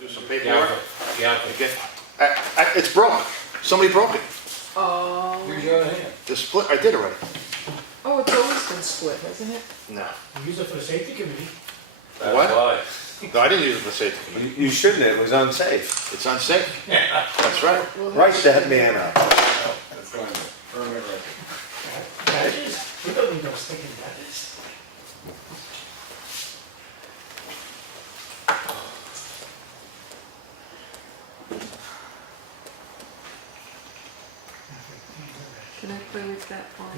do some paperwork. Yeah. Okay. It's broke. Somebody broke it. Oh. Here's your other hand. The split, I did already. Oh, it's always been split, hasn't it? No. Use it for the safety committee. That's What? why. No, I didn't use it for safety committee. You shouldn't, it was unsafe. It's unsafe. That's right. We'll have Write to- that man up. That's going to permanent record. Badges? We don't need no sticking badges. Can I play with that phone?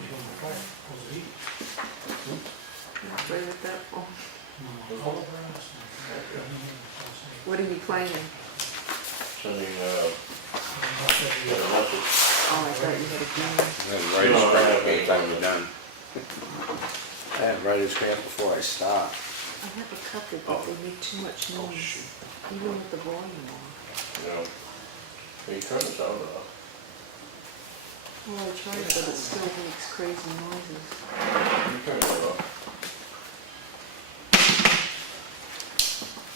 Can I play with that phone? What are you playing? Sending, Oh, I thought you had a game. Writer's cramp by the time we're done. I had writer's cramp before I stopped. I have a couple, but they make too much noise, even with the volume on. Yeah. Can you turn the sound off? Well, I tried, but it still makes crazy noises. You turn it off.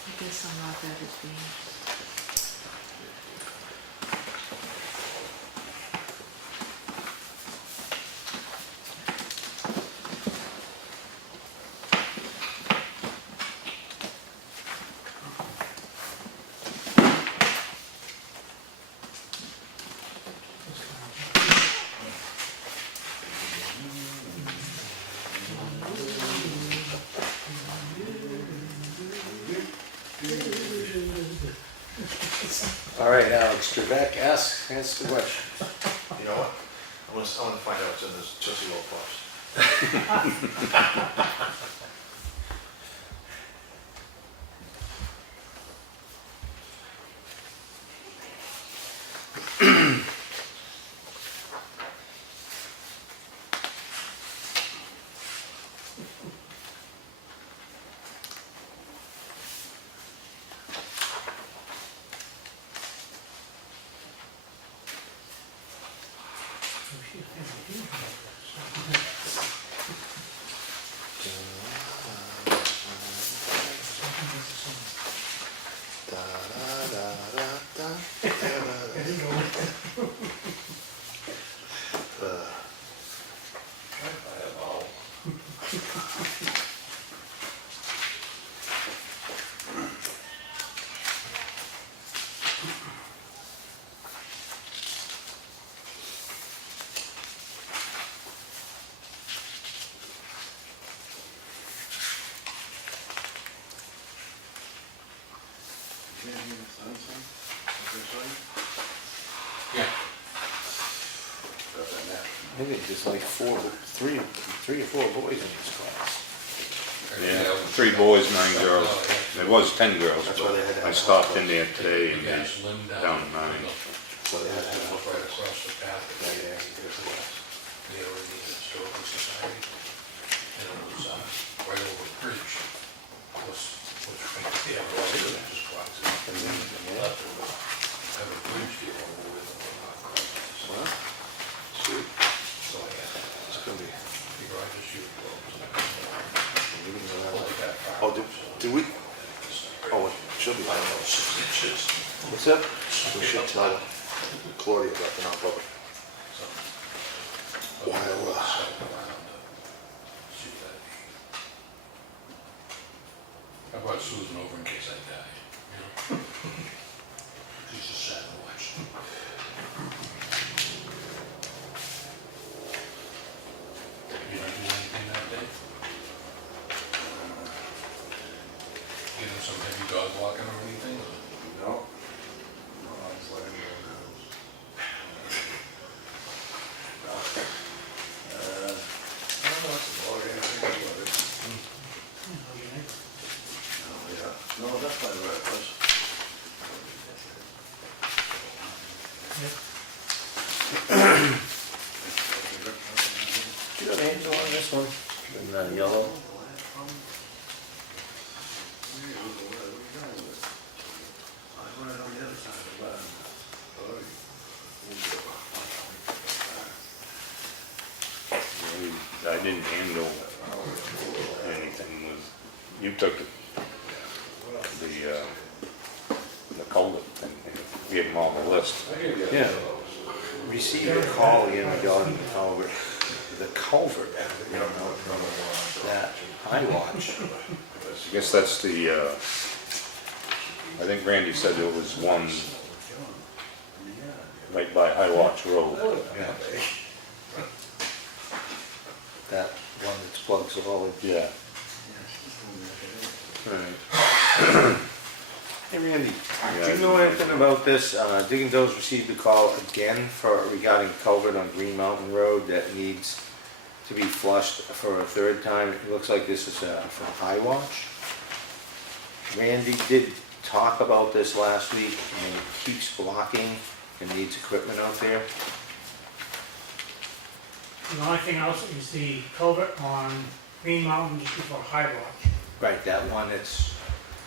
I guess I'm not that advanced. All right, Alex Trebek, ask the question. You know what? I want to find out what's in this Tootsie Roll Pops. Yeah. I think it's just like three or four boys in this class. Yeah, 3 boys, 9 girls. There was 10 girls, That's why they had to but I have stopped in there today and Yeah, they slim down to 9. So they had to have Look right across the path. Yeah, yeah, it's the last. The already historical society. And it was right over a bridge. Which yeah, right over that just crosses. And then left it was have a bridge here over with Well, sweet. So yeah, It's gonna be. the garage is shoot closed. Oh, do we? Oh, it should be. I don't know, 6 inches. What's that? We should tell Claudia about the non-public. I brought Susan over in case I die, you know? She's just sat and watched. You don't do anything that day? Give him some heavy dog walking or anything? No. No, I was letting her go. I don't know about anything about it. Oh, yeah. No, that's not where it was. Do you have Angel on this one? In yellow? I didn't handle anything with, you took the culvert and give them all the list. Yeah. Received a call again regarding the culvert, you know, that High Watch. I guess that's the, I think Randy said there was one right by High Watch Road. Yeah. That one that plugs all the. Yeah. Alright. Hey Randy, do you know anything about this? Digging Does received a call again regarding culvert on Green Mountain Road that needs to be flushed for a third time. It looks like this is from High Watch. Randy did talk about this last week and keeps blocking and needs equipment out there. The only thing else is the culvert on Green Mountain just before High Watch, Right, that one that's,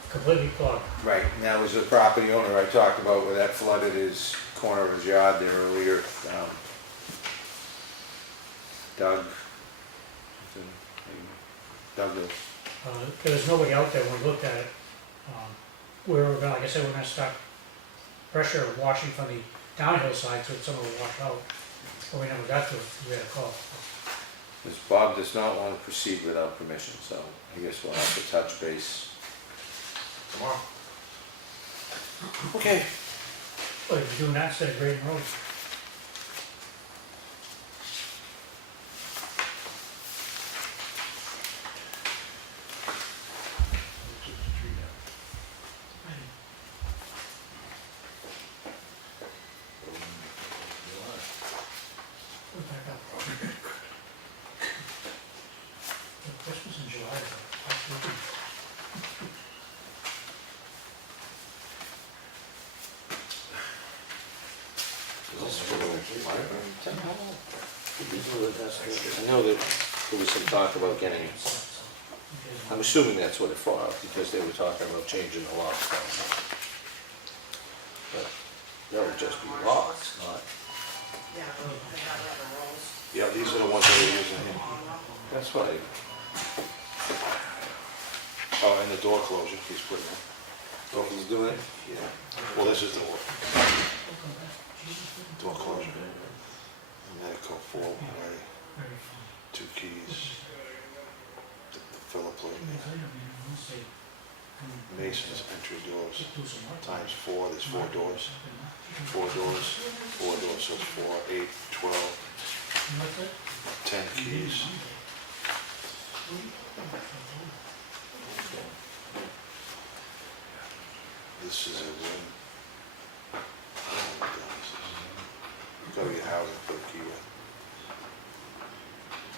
completely plugged. right, and that was the property owner I talked about where that flooded his corner of his yard there earlier. Douglas. There was nobody out there when we looked at it. We were gonna, like I said, we're gonna start pressure washing from the downhill side so some of it will wash out. But we never got to it, we had a call. This Bob does not want to proceed without permission, so I guess we'll have to touch base tomorrow. Okay. Well, if you're doing that instead of grading roads. Put it back up. Christmas in July, though. Absolutely. I know that there was some talk about getting, I'm assuming that's what it for, because they were talking about changing the locks. But that would just be locks, not. Yeah, these are the ones that we're using here. That's why. Oh, and the door closure, he's putting in. Oh, he's doing it? Yeah. Well, this is the door closure. Medical four-way, 2 keys, the filler plate, Mason's entry doors, times 4, there's 4 doors. 4 doors, 4 doors, so it's 4, 8, 12, 10 keys. This is a room. I don't know what the hell this is. You've got to get housing for the key.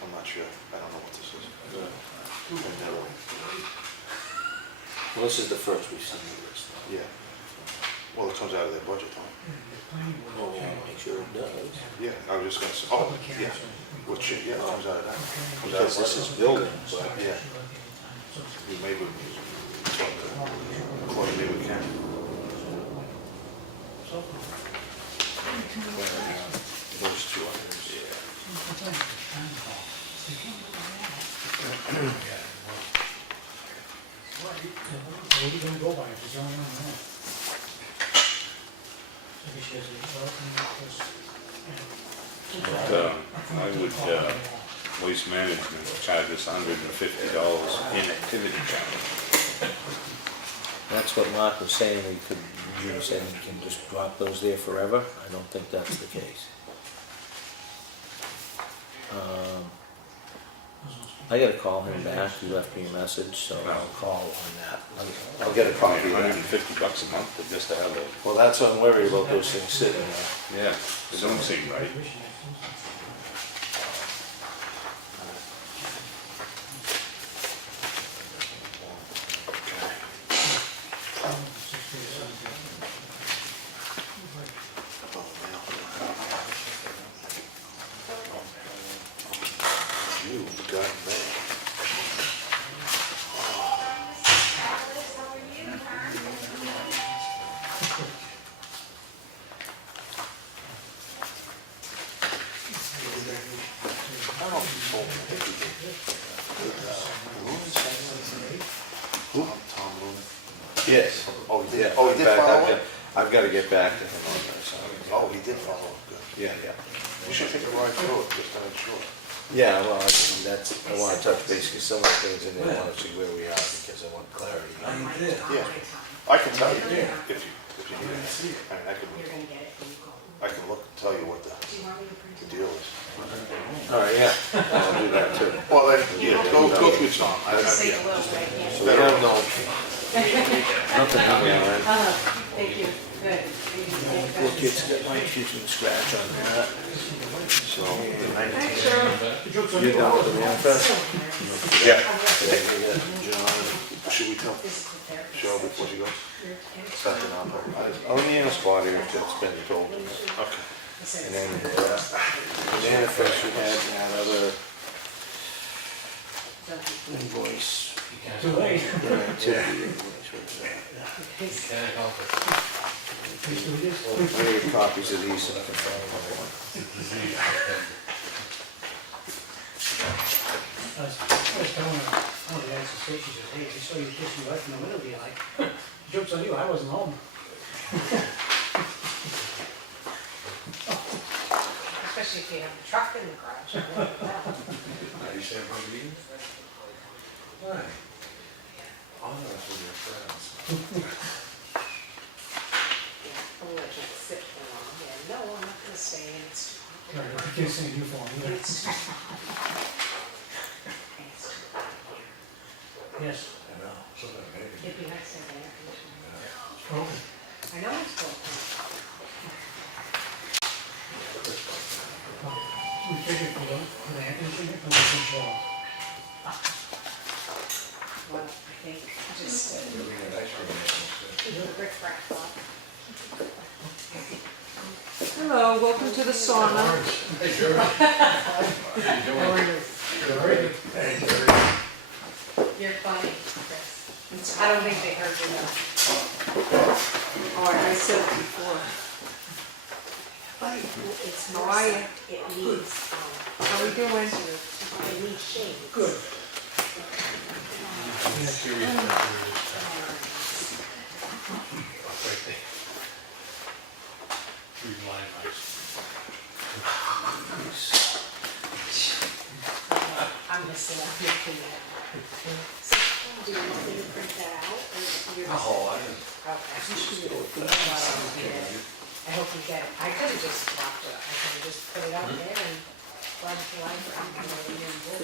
I'm not sure. I don't know what this is. I've never. Well, this is the first we've seen of this. Yeah. Well, it comes out of their budget, huh? Well, we want to make sure it does. Yeah, I was just gonna say, oh, yeah. Which, yeah, it comes out of that. Comes out of Because this is budget. building, but Yeah. We maybe talk to Claudia, maybe we can. those 2 items. What are you gonna go by if there's only one there? Maybe she has a welcome this. I would, Waste Management charge us $150 inactivity charge. That's what Mark was saying, we could use, and we can just drop those there forever. I don't think that's the case. I gotta call him back, he left me a message, so I'll call on that. I'll get a copy of that. $150 a month to just to have a, Well, that's what I'm worried about, those things sitting there. yeah, it don't seem right. You've got me. I don't know if you told me that you did. Who? Tom Loon. Yes. Oh, he did? Yeah. Oh, he did In fact, follow I it? I've gotta get back to him on this. Oh, he did follow up, good. Yeah, yeah. You should take a ride through it, just to make sure. Yeah, well, I wanna touch base, because some of the things in there, I wanna see where we are, because I want clarity. Yeah, I can tell you, if you need it. I mean, I can look and tell you what the deal is. All right, yeah, I'll do that too. Well, then, yeah, go through Tom. Yeah. So we have no, nothing on there, right? Thank you, good. Poor kids got my teeth and scratch on that. So, the 19th, you're done with the manifest? Yeah. John, Should we tell Cheryl before she goes? Set it up. I'll be in a spot here till it's been told. Okay. And then, the manifest, you had that other invoice. Too late. Activity invoice, what is that? Can't help it. Please do this. I need copies of these so I can find one. I was telling her, one of the guys at the station, she says, hey, I saw you kissing your wife in the window, be like, joke's on you, I wasn't home. Especially if you have the truck in the garage. Are you saying from me? Why? All of us are your friends. I'll let you sit for long. Yeah, no, I'm not gonna stay in. It's too Right, hot. I can't sing a new form either. It's too hot. It's too hot here. Yes, I know, so that maybe. It'd be nice to have air conditioning. it's broken. I know it's broken. We figured for the air conditioning, from the control. Well, I think just You're being a nice for me. keep the brick rack up. Hello, welcome to the sauna. Hey, Jerry. How you doing? Jerry. Hey, Jerry. You're funny, Chris. I don't think they heard you though. Oh, I said it before. It's How more are so, you? it needs, How we doing? it needs shade. Good. Serious. Three line ice. I'm missing out here for that. So, do you want me to print that out? Or you're just- Oh, I didn't. Okay. I hope you get it. I could have just dropped it. I could have just put it out there and run it to library.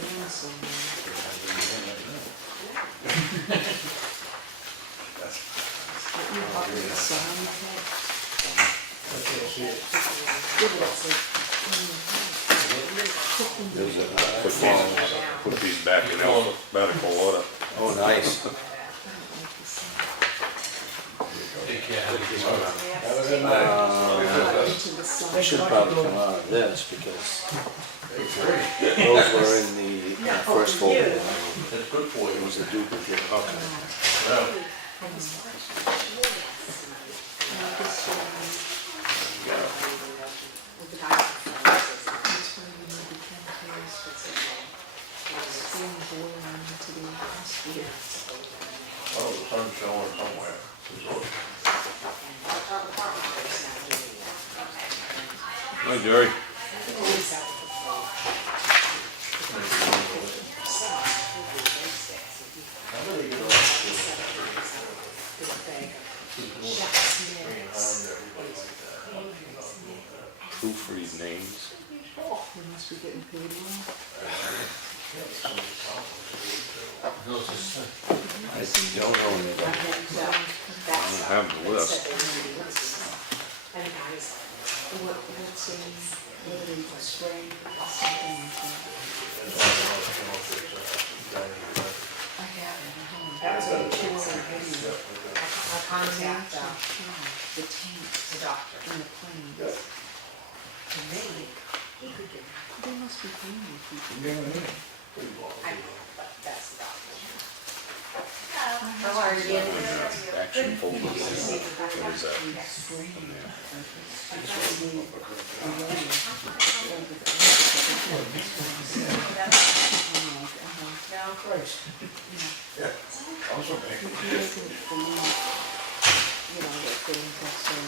There's a, Put these back in alphabetical order. oh, nice. Take care. Have a good one. I should probably come out of this, because those were in the first folder. That's good for It you. was a duplicate. Well, oh, the sun's showing somewhere. Hi, Jerry. Proofread names. You must be getting paid well. I don't know anybody. I don't have the list. What's in, spring, something like that. I have it at home. That was what you should say. I'll contact The tanks the doctor. and the planes. And maybe he could do it. They must be paying you people. I know, but that's the doctor. How are you? Action folder. What is that? Spring. No, Christ. Also, make You know, that they invest in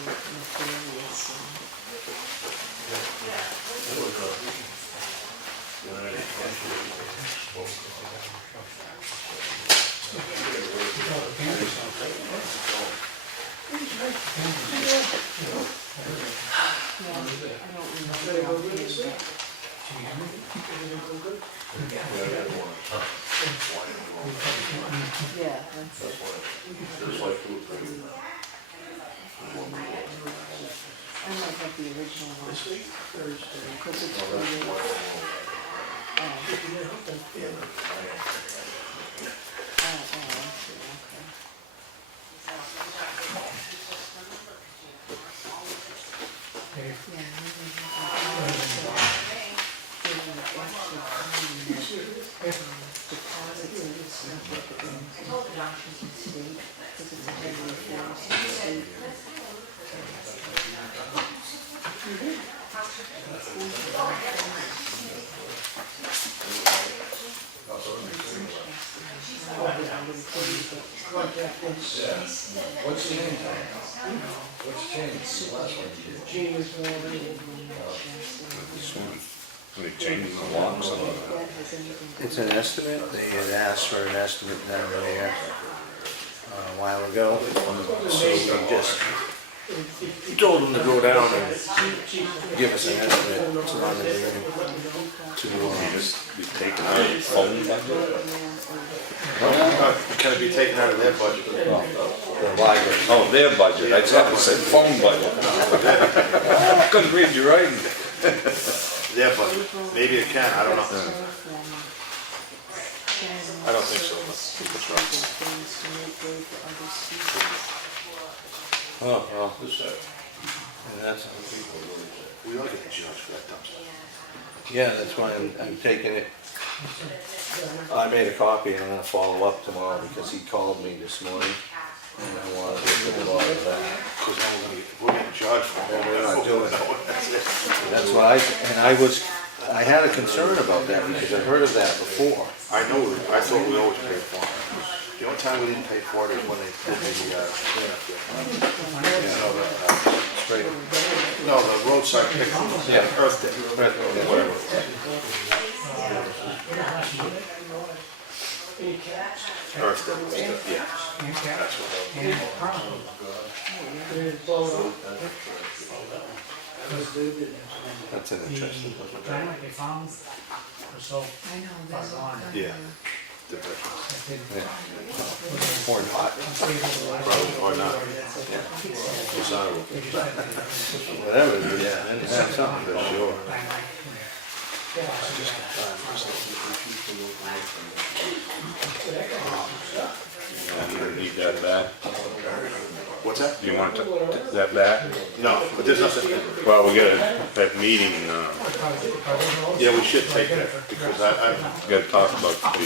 Yeah, that's it. I might have the original one. Because it's really, I see, okay. Dave, Yeah, maybe deposits in this stuff in Washington State, because it's a heavily forested state. What's the name? What's changed? The last one you did? James Warren and This one, they changed the locks on it. It's an estimate, they had asked for an estimate down there a while ago, so we just told them to go down and give us an estimate, it's not in there to, Be taken out of the phone budget? Can it be taken out of their budget? the library. Oh, their budget, I thought it said phone budget. Couldn't read your writing. Their budget, maybe it can, I don't know. I don't think so, but that's right. Oh, well, and that's, We ought to get judged for that dumpster. yeah, that's why I'm taking it. I made a copy and I'm gonna follow up tomorrow because he called me this morning and I wanted to get a lot of that. Because then we're getting judged for And we're not doing it. That's it. That's why I had a concern about that because I heard of that before. I know, I thought we always paid for it. The only time we didn't pay for it is when they did the cleanup there. Straight. No, the roadside pickup. Yeah. Earth Day. Whatever. Earth Day, yeah. and Cap, That's what. and Carl. That's an interesting one. The dynamite they found was so I know, far there's gone. Yeah. The veterans. that they Yeah. Or not, unstable the last Probably, or not. desirable. They just had the Whatever it is, then have something for sure. dynamite in there. You don't need that back. What's that? Do you want that back? No, but there's nothing, Well, we got that meeting, yeah, we should take that, because I, we gotta talk about the,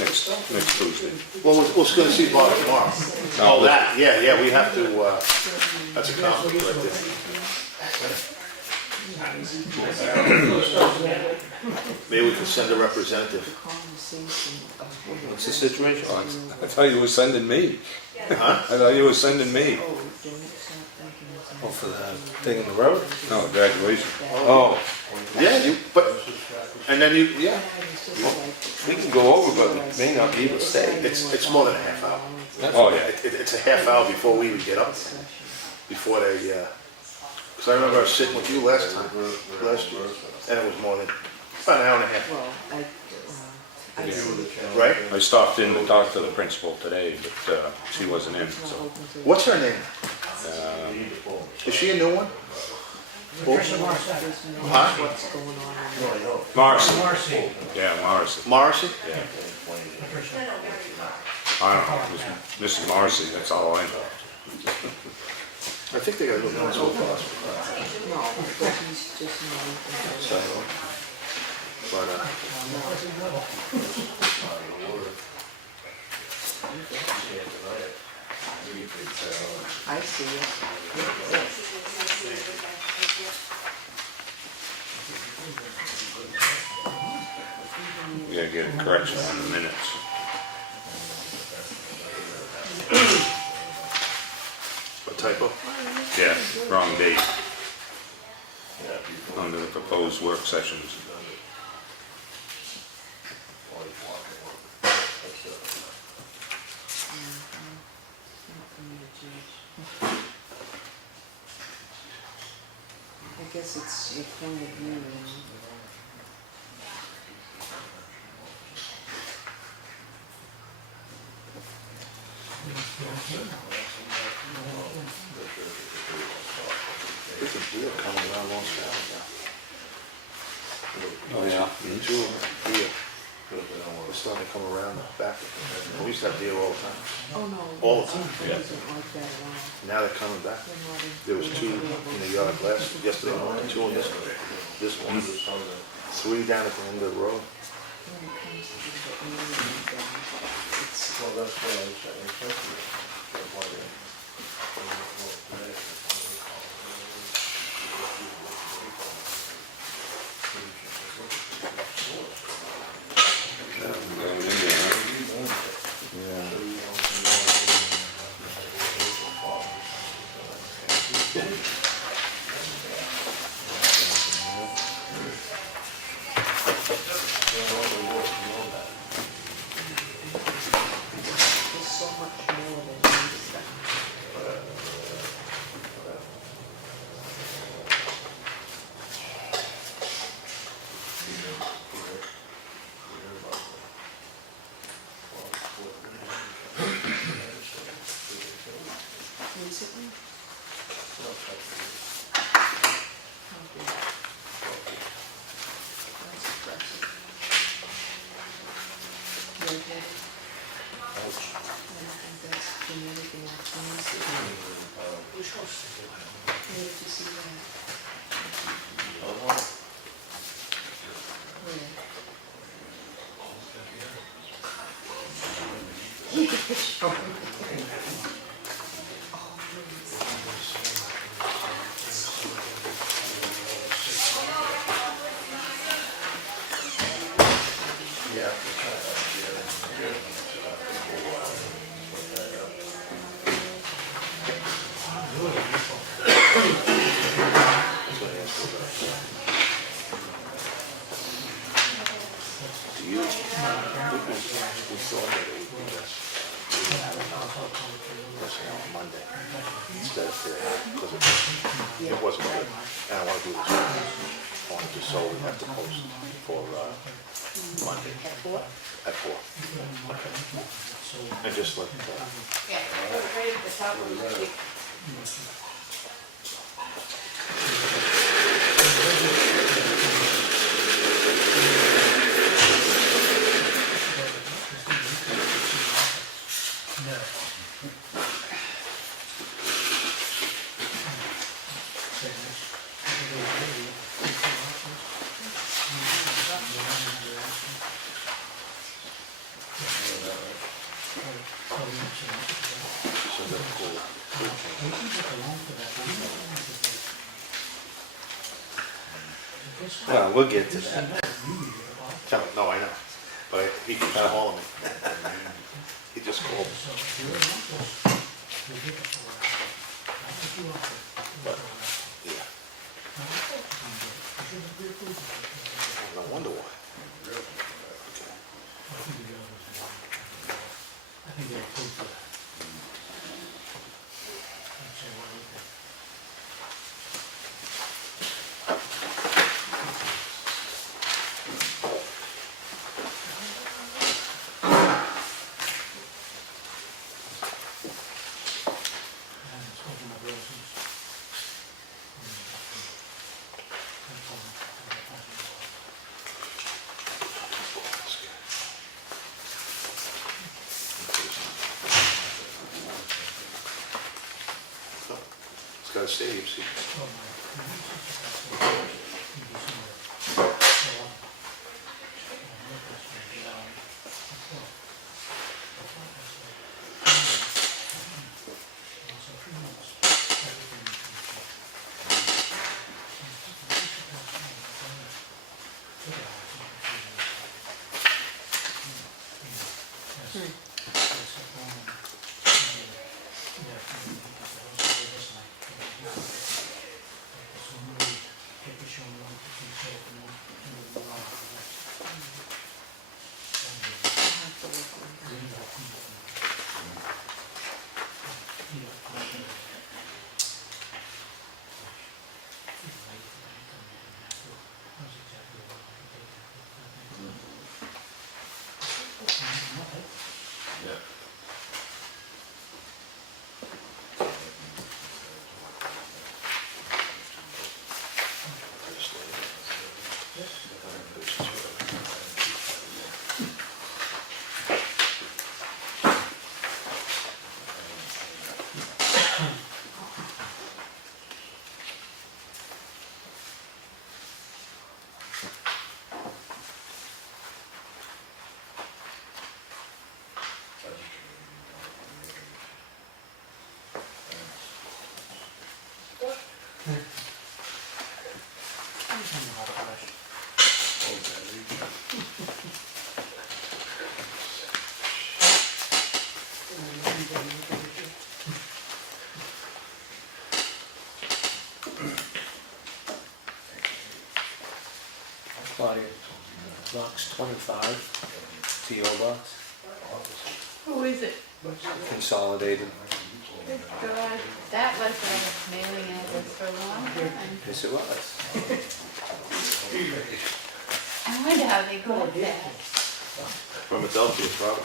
next Tuesday. well, we're gonna see Bob tomorrow. Oh, That, yeah, we have to, that's a conflict right there. Maybe we can send a representative. What's the situation? I thought you were sending me. Huh? I thought you were sending me. Oh, for the thing in the road? No, graduation. Oh, Yeah, and then yeah, we can go over, but we may not be able to stay. it's more than a half hour. Oh, yeah. It's a half hour before we even get up there. Before they, because I remember I was sitting with you last year, and it was more than about an hour and a half, Well, right? I stopped in to talk to the principal today, but, she wasn't in, so. What's her name? Is she a new one? Patricia Marcy. Huh? Marcy. Marcy. Yeah, Marcy. Morrissey? Patricia. I don't know, Mrs. Marcy, that's all I know. I think they got a new one so far. no, but he's just not. So, but, I see it. We gotta get a correction on the minutes. But typo? Yeah, wrong date. Under the proposed work sessions. Not for me to change. I guess it's your point of view, you know. We are coming around Long Valley now. Oh, yeah. The two of them, deer. We're starting to come around back. We used to have deer all the time. Oh, no. All the time. It wasn't like that at all. Now they're coming back. They're not in- There was two in the yard yesterday morning, two in this one. Three down at the end of the road. When it comes to the area, it's, Well, that's what I was saying. there's so much more than you stuff. Recently? Okay. That's impressive. Very good. I don't think that's genetic in our plants. Where did you see that? Monday instead of today, because it wasn't good. And I want to do this. I want to just so we have to post for Monday at 4. And just let, Yeah, right at the top of the. so that's cool. Well, we'll get to that. No, I know, but he keeps calling me. He just called me. But, yeah. No wonder why. It's got a stadium seat. Claudia, box 25, P.O. box, Who is it? consolidated. Good God, that was a mailing address for a long time. Yes, it was. I wonder how they got that. Philadelphia, probably.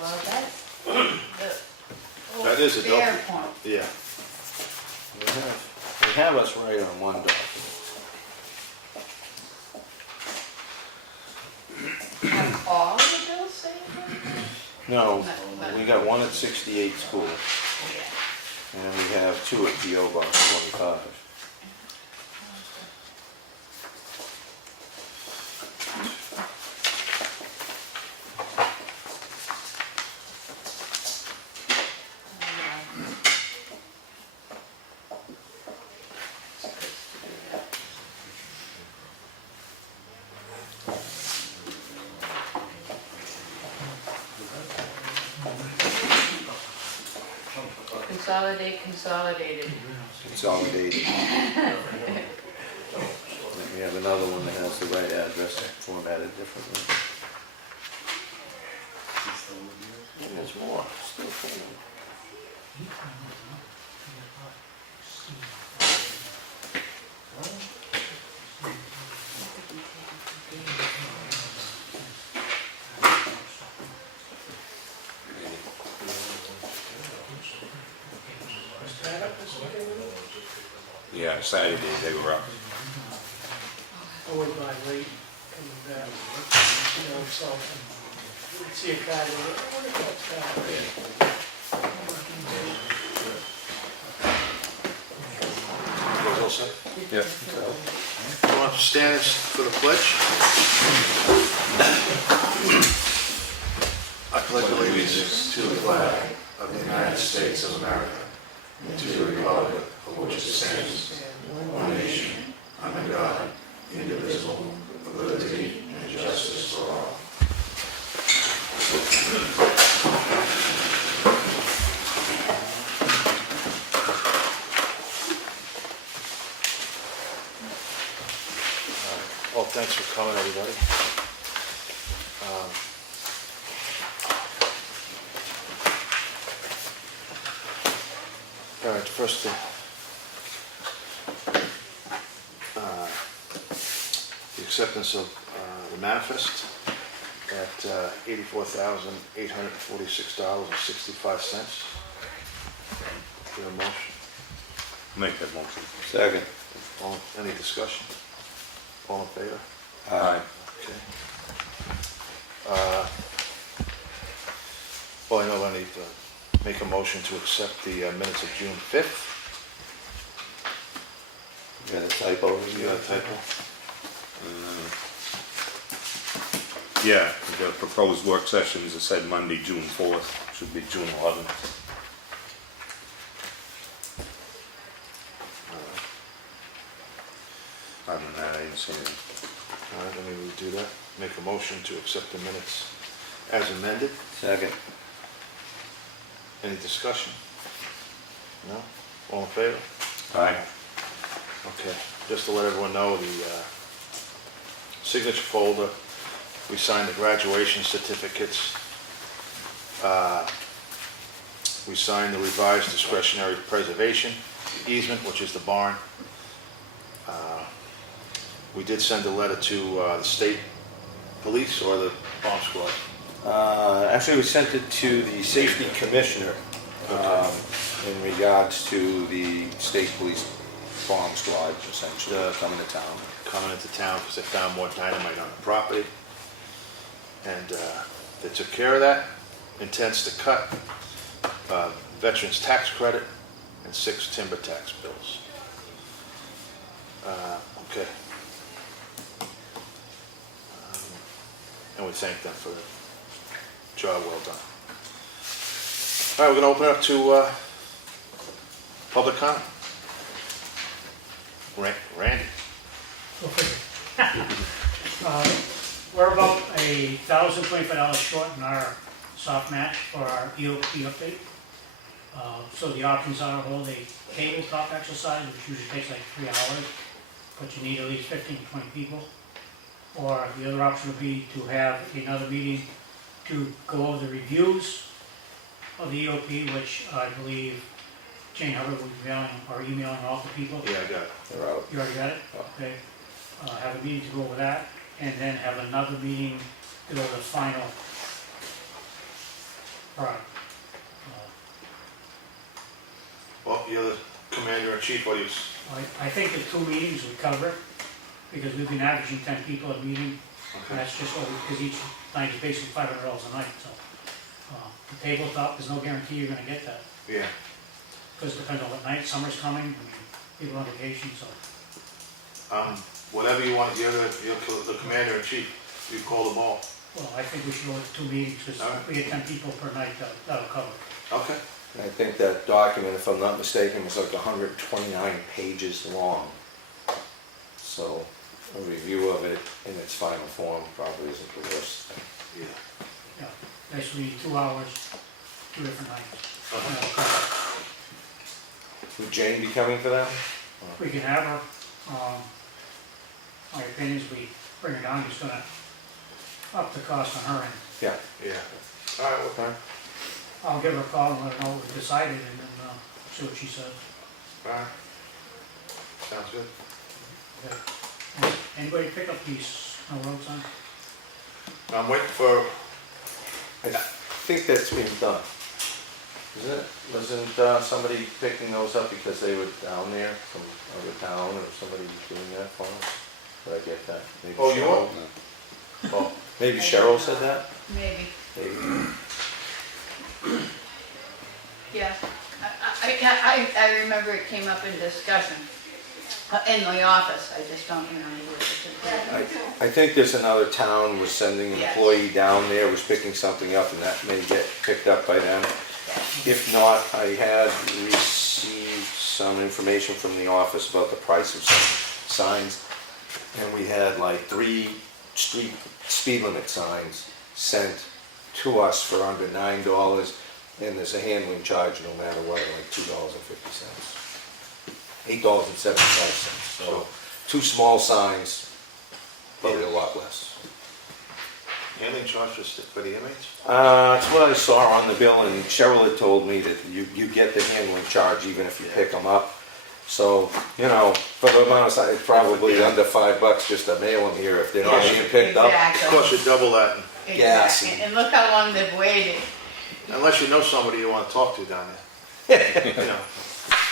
Well, that's the old That is a Fair document. Point. Yeah. They have us right on one document. Have all the bills saved? No, we got one at 68 school, and we have two at P.O. box 25. Consolidated. Consolidated. We have another one that has the right address formatted differently. And there's more, still coming. Yeah, Saturday they were up. I went by late coming back, so, see a car there, I wonder if that's Goes all set? Yeah. You want to stand for the pledge? I pledge allegiance to the flag of the United States of America, and to the republic for which it stands, one nation, under God, indivisible, with liberty and justice for all. Well, thanks for coming, everybody. All right, first, the acceptance of the manifest at $84,846.65. Get a motion? Make that motion. Second. Any discussion? All in favor? Aye. Okay. Well, I know I need to make a motion to accept the minutes of June 5th. You got a typo? You got a typo? Yeah, the proposed work sessions, it said Monday, June 4th, should be June 11th. Other than that, I didn't see anything. All right, let me do that. Make a motion to accept the minutes as amended. Second. Any discussion? No? All in favor? Aye. Okay, just to let everyone know, the signature folder, we signed the graduation certificates. We signed the revised discretionary preservation easement, which is the barn. We did send a letter to the state police or the bomb squad. Actually, we sent it to the safety commissioner in regards to the state police bomb squad, essentially, coming to town. Coming into town because they found more dynamite on the property. And they took care of that. Intends to cut veterans tax credit and 6 timber tax bills. Okay. And we thank them for the job well done. All right, we're going to open it up to public comment. Randy. Go figure. We're about $1,025 short in our soft match for our EOP update. So the options are to hold a tabletop exercise, which usually takes like 3 hours, but you need at least 15 to 20 people. Or the other option would be to have another meeting to go over the reviews of the EOP, which I believe Jane Hubbard will be emailing all the people. Yeah, I got it. They're out. You already got it? Okay. Have a meeting to go over that, and then have another meeting to go over the final product. Well, you're the commander-in-chief, what do you, I think the 2 meetings would cover it, because we've been averaging 10 people a meeting, and okay, that's just over, because each night is basically $500 a night, so. The tabletop, there's no guarantee you're gonna get that, yeah. because it depends on what night, summer's coming, I mean, people on vacation, so. Whatever you want, you're the commander-in-chief, you call the ball. Well, I think we should go with 2 meetings, because All right. if we get 10 people per night, that'll cover it. Okay. I think that document, if I'm not mistaken, was like 129 pages long. So a review of it in its final form probably isn't the worst thing. Yeah. Yeah, basically 2 hours, 2 different nights. Uh-huh. And it'll cover it. Would Jane be coming for that? We can have her, my opinion is we bring her down, just gonna up the cost on her end. Yeah. Yeah. All right, well, Okay. I'll give her a call and let her know what we decided, and then, see what she says. all right. Sounds good. Okay. Anybody pick up these road signs? I'm waiting for, I think that's been done. Isn't it? Wasn't somebody picking those up because they were down there from out of town, or somebody doing that for us? Did I get that? Maybe Oh, you Cheryl? are? Oh, maybe Cheryl said that? Maybe, Maybe. yeah. I remember it came up in discussion in the office, I just don't remember what it was. I think there's another town was sending an Yes. employee down there, was picking something up, and that may get picked up by them. If not, I had received some information from the office about the price of some signs, and we had like 3 street speed limit signs sent to us for under $9, and there's a handling charge no matter what, like $2.50. $8.75, so 2 small signs, probably a lot less. handling charge for the inmates? That's what I saw on the bill, and Cheryl had told me that you get the handling charge even if you pick them up. So, you know, for the amount of, it's probably under $5 just to mail them here if they're not being picked up. Of Exactly, course, you double that, Gas. exactly, and look how long they've waited. unless you know somebody you want to talk to down there. You know,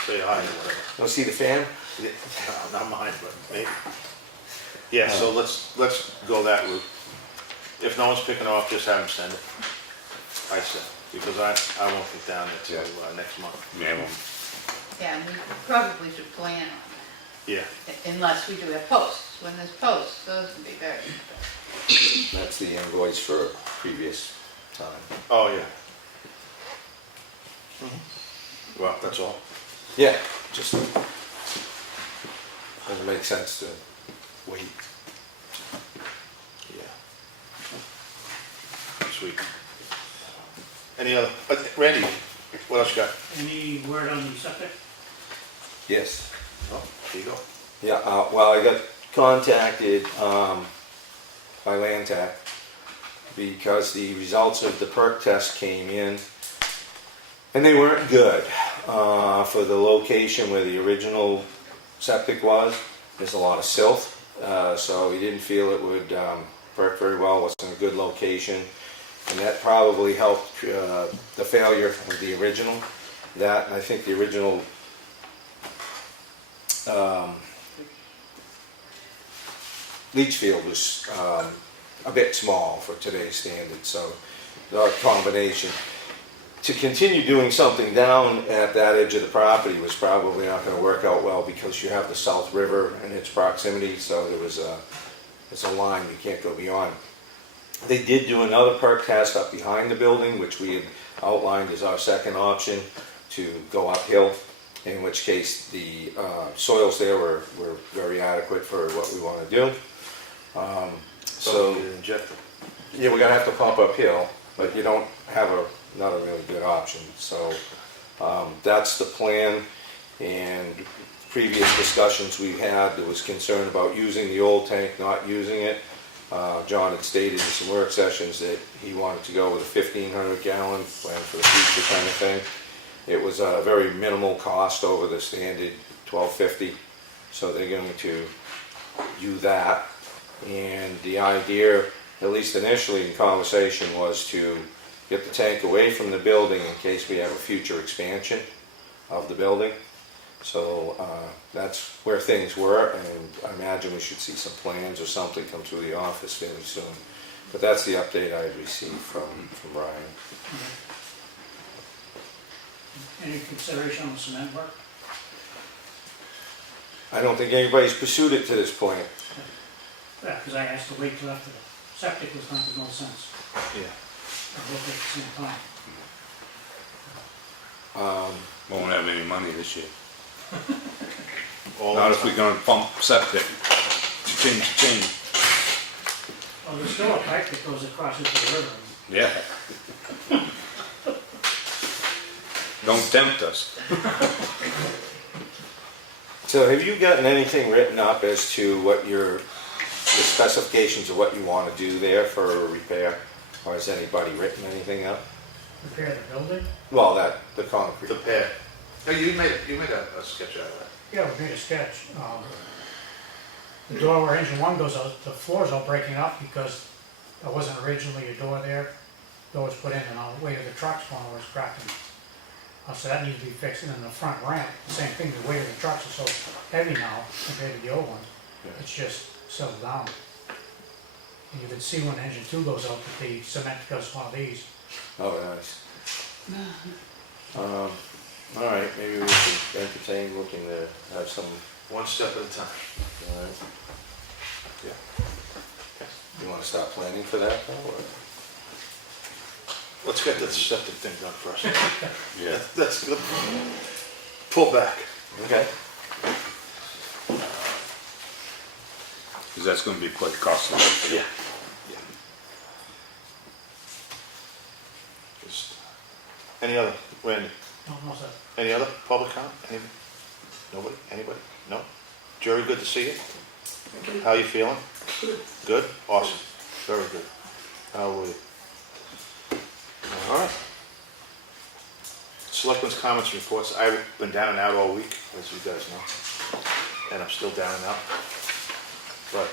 say hi or whatever. Want to see the fan? Yeah, no, not mine, but maybe. Yeah, so let's go that route. If no one's picking off, just have them send it. I said, because I won't get down there till next month. Yeah, well, Yeah, and we probably should plan on that, Yeah, unless we do have posts. When there's posts, those would be very good. That's the invoice for previous time. oh, yeah. Well, that's all. Yeah, just doesn't make sense to wait. Yeah. Sweet. Any other, Randy, what else you got? Any word on the septic? Yes. Oh, there you go. Yeah, well, I got contacted by Land Tech because the results of the perk test came in and they weren't good. For the location where the original septic was, there's a lot of silt, so he didn't feel it would perk very well, wasn't a good location. And that probably helped the failure of the original. That, and I think the original leach field was a bit small for today's standards, so the combination. To continue doing something down at that edge of the property was probably not going to work out well because you have the South River and its proximity, so there's a line you can't go beyond. They did do another perk test up behind the building, which we had outlined as our second option to go uphill, in which case the soils there were very adequate for what we want to do. So you inject them. Yeah, we're gonna have to pump uphill, but you don't have another really good option. So That's the plan, and previous discussions we've had, there was concern about using the old tank, not using it. John had stated in some work sessions that he wanted to go with a 1,500 gallon plan for the future kind of thing. It was a very minimal cost over the standard 1,250, so they're going to do that. And the idea, at least initially in conversation, was to get the tank away from the building in case we have a future expansion of the building. So that's where things were, and I imagine we should see some plans or something come through the office fairly soon. But that's the update I had received from Brian. Any consideration on the cement work? I don't think anybody's pursued it to this point. Yeah, because I asked to wait till after the septic was done, for no sense. Yeah. I looked at the same time. Won't have any money this year. All Not the if we're time. gonna pump septic. Cha-ching. Well, there's still a pipe that goes across into the river. Yeah. Don't tempt us. So have you gotten anything written up as to what the specifications of what you want to do there for a repair? Or has anybody written anything up? Repair the building? Well, the concrete. The pad. Oh, you made a sketch out of that. Yeah, we made a sketch. The door where engine one goes out, the floor's all breaking up because there wasn't originally a door there. Door was put in and on the way to the trucks going was cracking. So that needs to be fixed. And then the front ramp, same thing, the weight of the trucks are so heavy now compared to the old ones. Yeah. It's just settled down. And you can see when engine two goes out that the cement goes one of these. Oh, nice. All right, maybe we should entertain looking to have some, One step at a time. all right. You want to start planning for that, though, or? Let's get that septic thing done first. Yeah. That's good. Pull back. Okay. Because that's gonna be quite costly. Yeah. Yeah. Just, any other, Randy, No, sir. any other public comment? Nobody? Anybody? No? Jerry, good to see you. How you feeling? Good? Awesome. Very good. Hallelujah. All right. Selectmen's comments and reports. I've been down and out all week, as you guys know, and I'm still down and out. But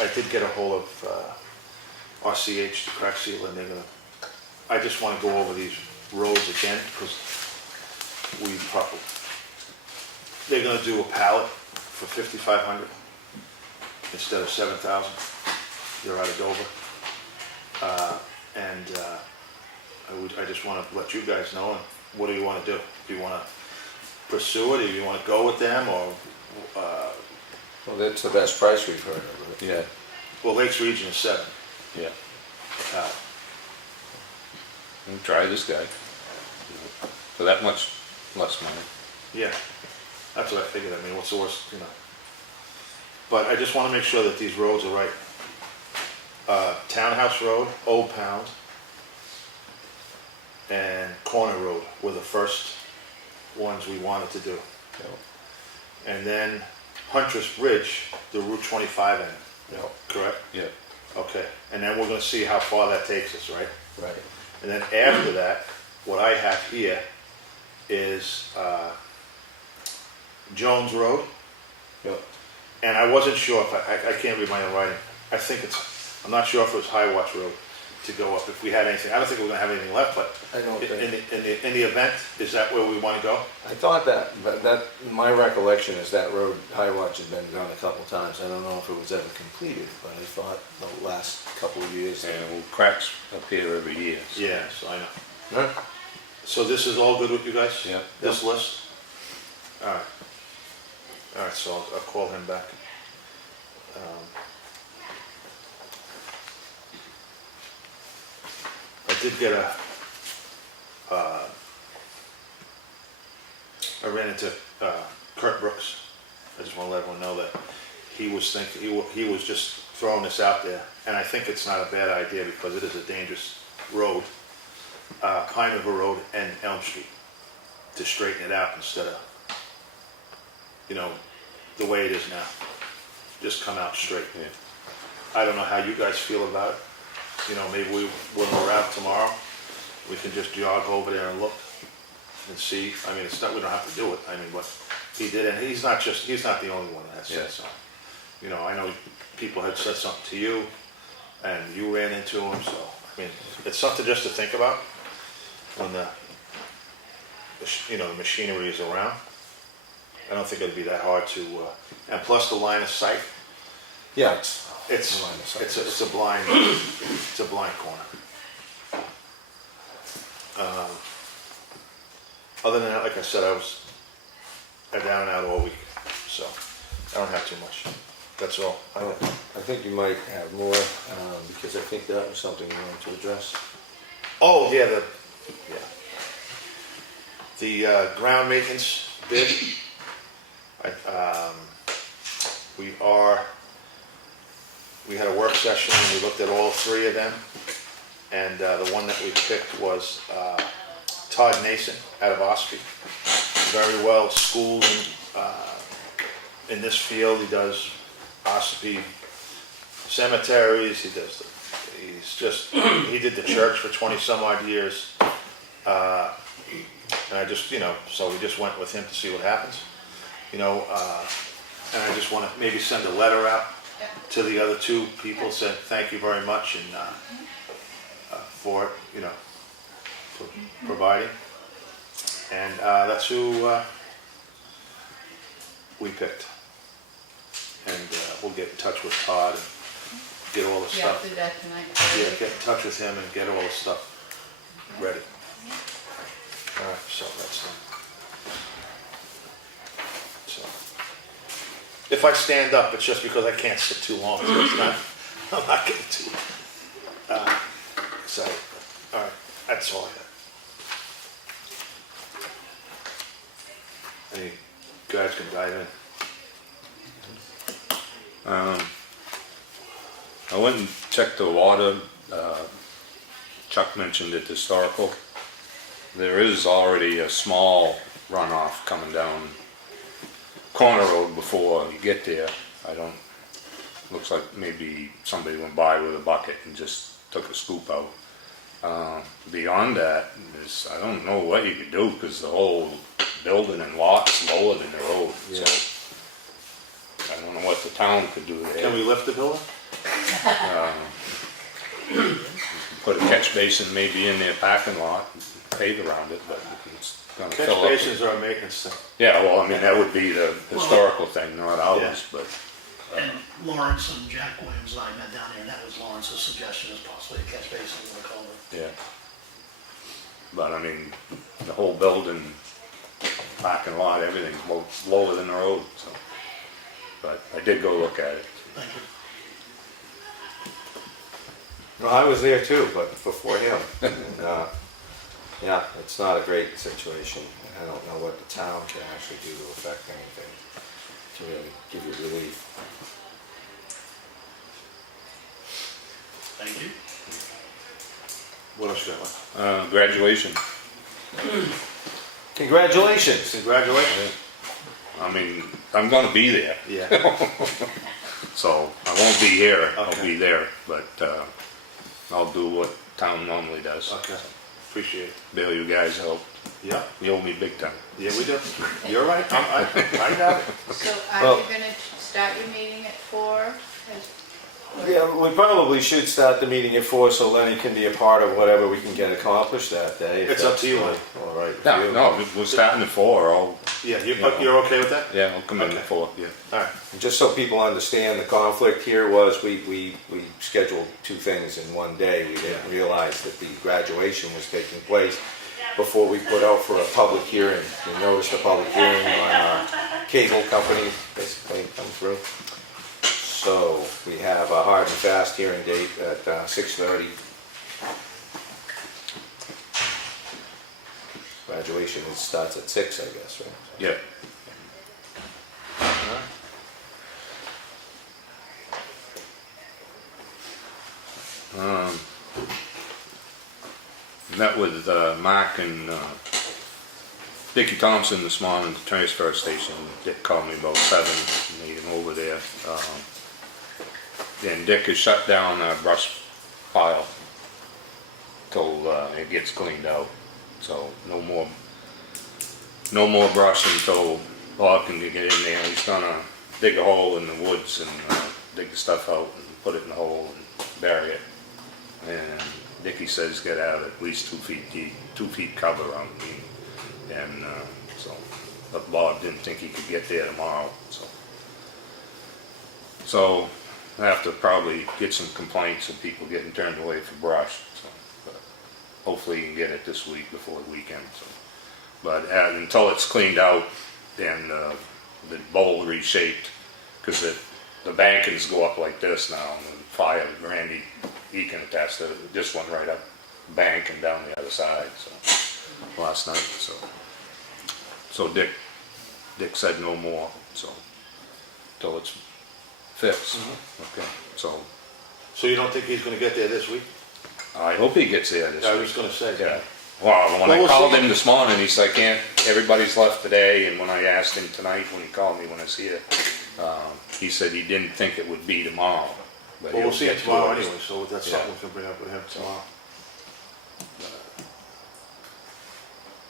I did get a hold of RCH, the crack seal, and I just want to go over these roads again because they're going to do a pallet for $5,500 instead of $7,000. They're out of Dover, I just want to let you guys know. And what do you want to do? Do you want to pursue it? Or do you want to go with them, or? Well, that's the best price we've heard of it. Yeah, Well, Lakes Region is 7. yeah. Uh, We'll try this guy. For that much less money. Yeah, that's what I figured. I mean, what's the worst, you know? But I just want to make sure that these roads are right. Townhouse Road, Old Pound, and Corner Road were the first ones we wanted to do. And then Huntress Bridge, the Route 25 end, No, correct? Yeah. Okay, and then we're gonna see how far that takes us, right? right. And then after that, what I have here is Jones Road. Yep. And I wasn't sure if, I can't read my own writing. I'm not sure if it was High Watch Road to go up, if we had anything. I don't think we're gonna have anything left, but I don't think. in the event, is that where we wanna go? I thought that, but my recollection is that road, High Watch, had been done a couple times. I don't know if it was ever completed, but I thought the last couple of years. And well, cracks appear every year. So. Yeah, so I know. Huh? So this is all good with you guys? Yeah. This list? Alright. Alright, so I'll call him back. I did get I ran into Kurt Brooks. I just want to let everyone know that he was thinking, he was just throwing this out there, and I think it's not a bad idea because it is a dangerous road, Pine River Road and Elm Street. to straighten it out instead of, the way it is now. Just come out straight. Yeah. I don't know how you guys feel about it. Maybe when we're out tomorrow, we can just jog over there and look and see. I mean, we don't have to do it. I mean, what he did, and he's not the only one that said something. I know people had said something to you, and you ran into him, so, I mean, it's something just to think about when the machinery is around. I don't think it'd be that hard to, and plus the line of sight, Yeah, it's a blind corner. Other than that, like I said, I was down and out all week, so I don't have too much. That's all. I think you might have more, because I think that was something you wanted to address. Oh, yeah, the ground maintenance bid. We had a work session and we looked at all three of them. And the one that we picked was Todd Nason out of Espie. Very well schooled in this field. He does Espie cemeteries. He did the church for 20 some odd years. And I just, so we just went with him to see what happens. And I just want to maybe send a letter out to the other two people, saying thank you very much and for for providing. And that's who we picked. And we'll get in touch with Todd and get all the Yeah, I'll stuff. do that tonight. Yeah, get in touch with him and get all the stuff ready. All right, so that's done. So, if I stand up, it's just because I can't sit too long. So it's not, I'm not getting too excited. All right, that's all I have. Any guys can dive in. I went and checked the water. Chuck mentioned it, historical. There is already a small runoff coming down corner road before you get there. Looks like maybe somebody went by with a bucket and just took a scoop out. Beyond that, I don't know what you could do because the whole building and lot's lower than the road. Yeah. So I don't know what the town could do there. Can we lift the building? Put a catch basin maybe in their parking lot, pave around it, but it's gonna Catch fill up. basins are a maintenance thing. Yeah, well, I mean, that would be the historical thing, not ours, but, And Lawrence and Jack Williams and I met down here, and that was Lawrence's suggestion, is possibly a catch basin in the culvert. yeah. But I mean, the whole building, parking lot, everything's lower than the road, so. But I did go look at it. Thank you. Well, I was there too, but before him. And, yeah, it's not a great situation. I don't know what the town can actually do to affect anything to really give you relief. Thank you. What else you got? Graduation. Congratulations. Congratulations. I mean, I'm gonna be there, Yeah. so I won't be here, I'll Okay. be there, but, I'll do what town normally does. Okay. Appreciate it. Bill, you guys help, Yeah. you owe me big time. Yeah, we do. You're right. I got it. So are Well- you gonna start your meeting at 4? Yeah, we probably should start the meeting at 4 so Lenny can be a part of whatever we can get accomplished that day. if It's up that's to you, all Lenny. all right with No, you. no, we're starting at 4, Yeah, Yeah. you're okay with that? yeah, I'll come in Okay. at 4, yeah. All right. And just so people understand, the conflict here was we scheduled two things in one day. We didn't realize that the graduation was taking place before we put out for a public hearing. We noticed a public hearing on our cable company basically come through. So we have a hard and fast hearing date at 6:30. Graduation starts at 6, I guess, right? Yeah. Met with Mark and Dickie Thompson this morning at the transfer station. Dick called me about 7, made him over there. And Dick has shut down a brush pile till it gets cleaned out. So no more brush until Bob can get in there. He's gonna dig a hole in the woods and dig the stuff out and put it in the hole and bury it. And Dickie says he's got to have at least 2 feet deep, 2 feet cover on me. And but Bob didn't think he could get there tomorrow. So I have to probably get some complaints of people getting turned away for brush. So, but hopefully he can get it this week before the weekend. So. But until it's cleaned out and the bowl reshaped, because the bankings go up like this now. And the fire, Randy, he can attest to it. This one right up bank and down the other side. So last night. So Dick said no more. So till it's fixed. Okay. So you don't think he's gonna get there this week? I hope he gets there this I week. was gonna say. Yeah. Well, when I we'll called see. him this morning, he said, I can't, everybody's left today, and when I asked him tonight, when he called me when I was here, he said he didn't think it would be tomorrow. But Well, we'll he'll see get it to tomorrow it. anyway, so that's something we can bring up with him tomorrow.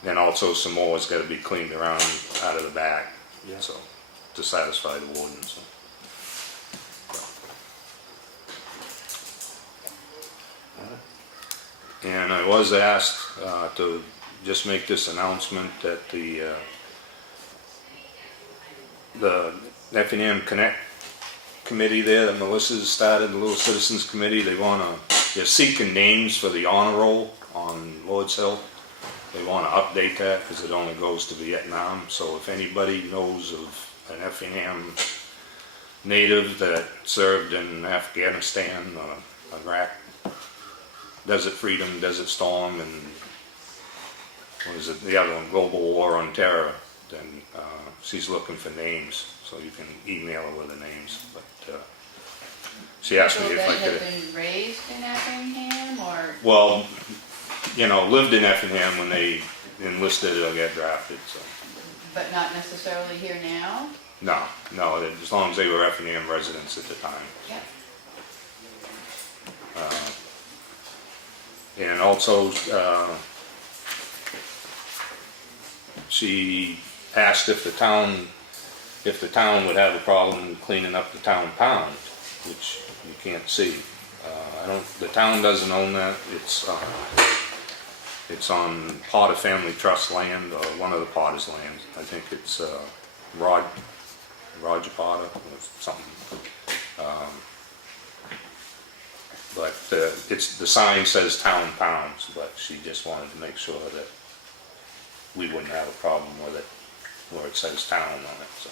And also some more has got to be cleaned around out of the back, Yeah. so, to satisfy the warden, so. And I was asked to just make this announcement that the Effingham Connect committee there that Melissa's started, the little citizens committee, they're seeking names for the honor roll on Lord's Hill. They want to update that because it only goes to Vietnam. So if anybody knows of an Effingham native that served in Afghanistan, Iraq, Desert Freedom, Desert Storm, and what is it, the other one, Global War on Terror, then she's looking for names, so you can email her with the names. But she asked me if I People could. that have been raised in Effingham, or? Well, lived in Effingham when they enlisted or got drafted, so. But not necessarily here now? No, as long as they were Effingham residents at the time. Yeah. And also, she asked if the town would have a problem cleaning up the town pound, which you can't see. The town doesn't own that. It's on Potter Family Trust land, or one of the Potter's lands. I think it's Roger Potter or something. But the sign says town pounds, but she just wanted to make sure that we wouldn't have a problem with it where it says town on it. So.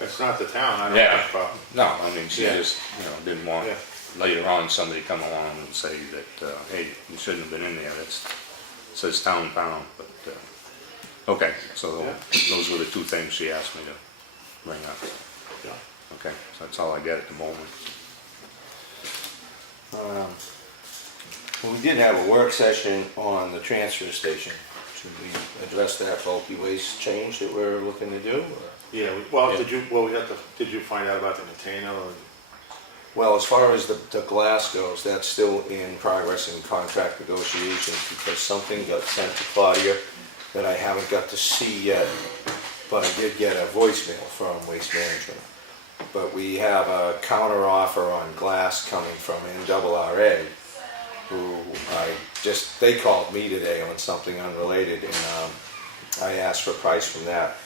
It's not the town, I don't Yeah. have a problem. No, I mean, she Yeah. just, didn't want Yeah. later on somebody come along and say that, hey, you shouldn't have been in there. It says town pound, but, okay, so Yeah. those were the two things she asked me to bring up. Yeah. Okay, so that's all I got at the moment. We did have a work session on the transfer station. Should we address that bulky waste change that we're looking to do? Yeah, did you find out about the container or? Well, as far as the glass goes, that's still in progress in contract negotiations because something got sent to Claudia that I haven't got to see yet, but I did get a voicemail from Waste Management. But we have a counter offer on glass coming from NRRA, who they called me today on something unrelated, and I asked for a price from that.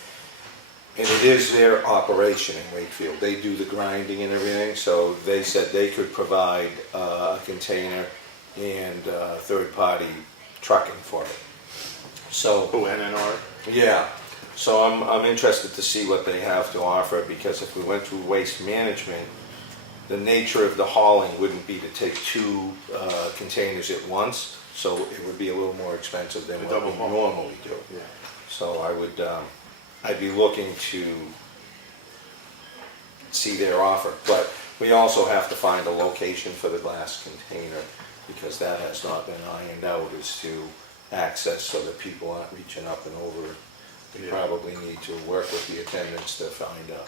And it is their operation in Wakefield. They do the grinding and everything, so they said they could provide a container and third-party trucking for it. So, Who, NNR? yeah. So I'm interested to see what they have to offer, because if we went through Waste Management, the nature of the hauling wouldn't be to take 2 containers at once, so it would be a little more expensive than A what double we haul. normally do. Yeah. So I'd be looking to see their offer, but we also have to find a location for the glass container, because that has not been ironed out as to access so that people aren't reaching up and over it. We probably need to work with the attendants to find a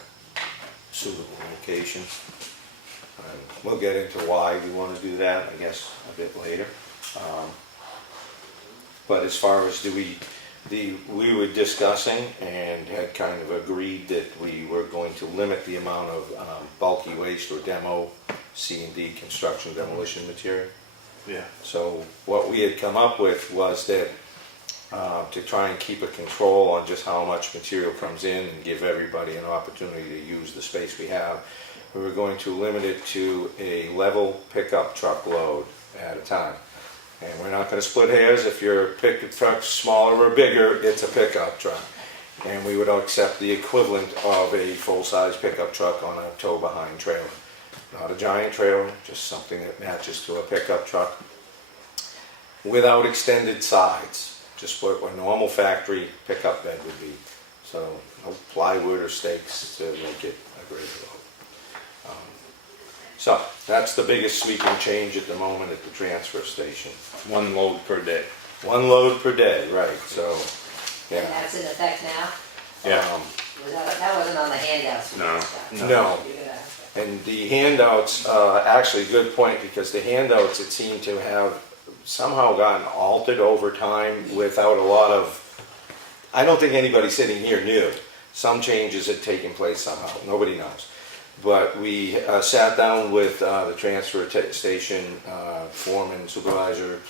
suitable location. We'll get into why we want to do that, I guess, a bit later. But as far as we were discussing and had kind of agreed that we were going to limit the amount of bulky waste or demo, C&D, construction demolition material. Yeah. So what we had come up with was that to try and keep a control on just how much material comes in and give everybody an opportunity to use the space we have, we were going to limit it to a level pickup truck load at a time. And we're not going to split hairs. If your pickup truck's smaller or bigger, it's a pickup truck. And we would accept the equivalent of a full-size pickup truck on a tow-behind trailer. Not a giant trailer, just something that matches to a pickup truck. Without extended sides, just what a normal factory pickup bed would be. So no plywood or stakes to make it a greater load. So that's the biggest sweeping change at the moment at the transfer station. 1 load per day. 1 load per day, right, so, And yeah. that's in effect now? Yeah. That wasn't on the handouts? No. No. You're gonna- And the handouts, actually, good point, because the handouts, it seemed to have somehow gotten altered over time without a lot of, I don't think anybody sitting here knew. Some changes had taken place somehow, nobody knows. But we sat down with the transfer station foreman, supervisor,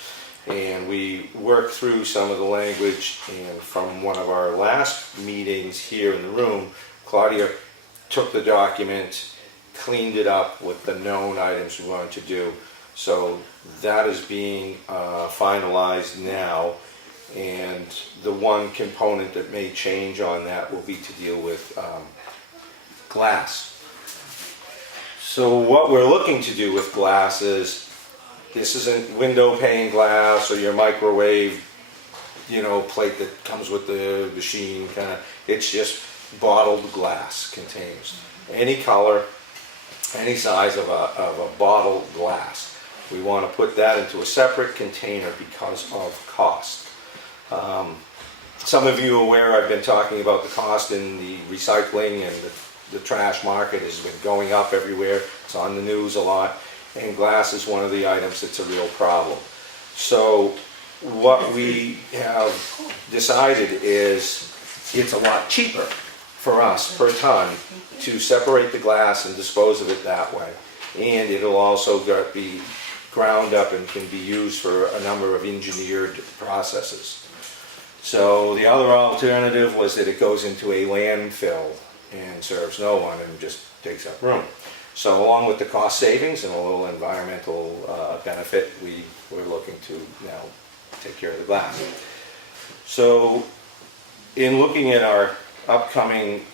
and we worked through some of the language. And from one of our last meetings here in the room, Claudia took the document, cleaned it up with the known items we wanted to do. So that is being finalized now. And the one component that may change on that will be to deal with glass. So what we're looking to do with glass is, this isn't window pane glass or your microwave, plate that comes with the machine kind of, it's just bottled glass containers. Any color, any size of a bottled glass. We want to put that into a separate container because of cost. Some of you are aware I've been talking about the cost in the recycling and the trash market has been going up everywhere. It's on the news a lot, and glass is one of the items that's a real problem. So what we have decided is it's a lot cheaper for us per ton to separate the glass and dispose of it that way. And it'll also be ground up and can be used for a number of engineered processes. So the other alternative was that it goes into a landfill and serves no one and just takes up room. So along with the cost savings and a little environmental benefit, we're looking to now take care of the glass. So in looking at our upcoming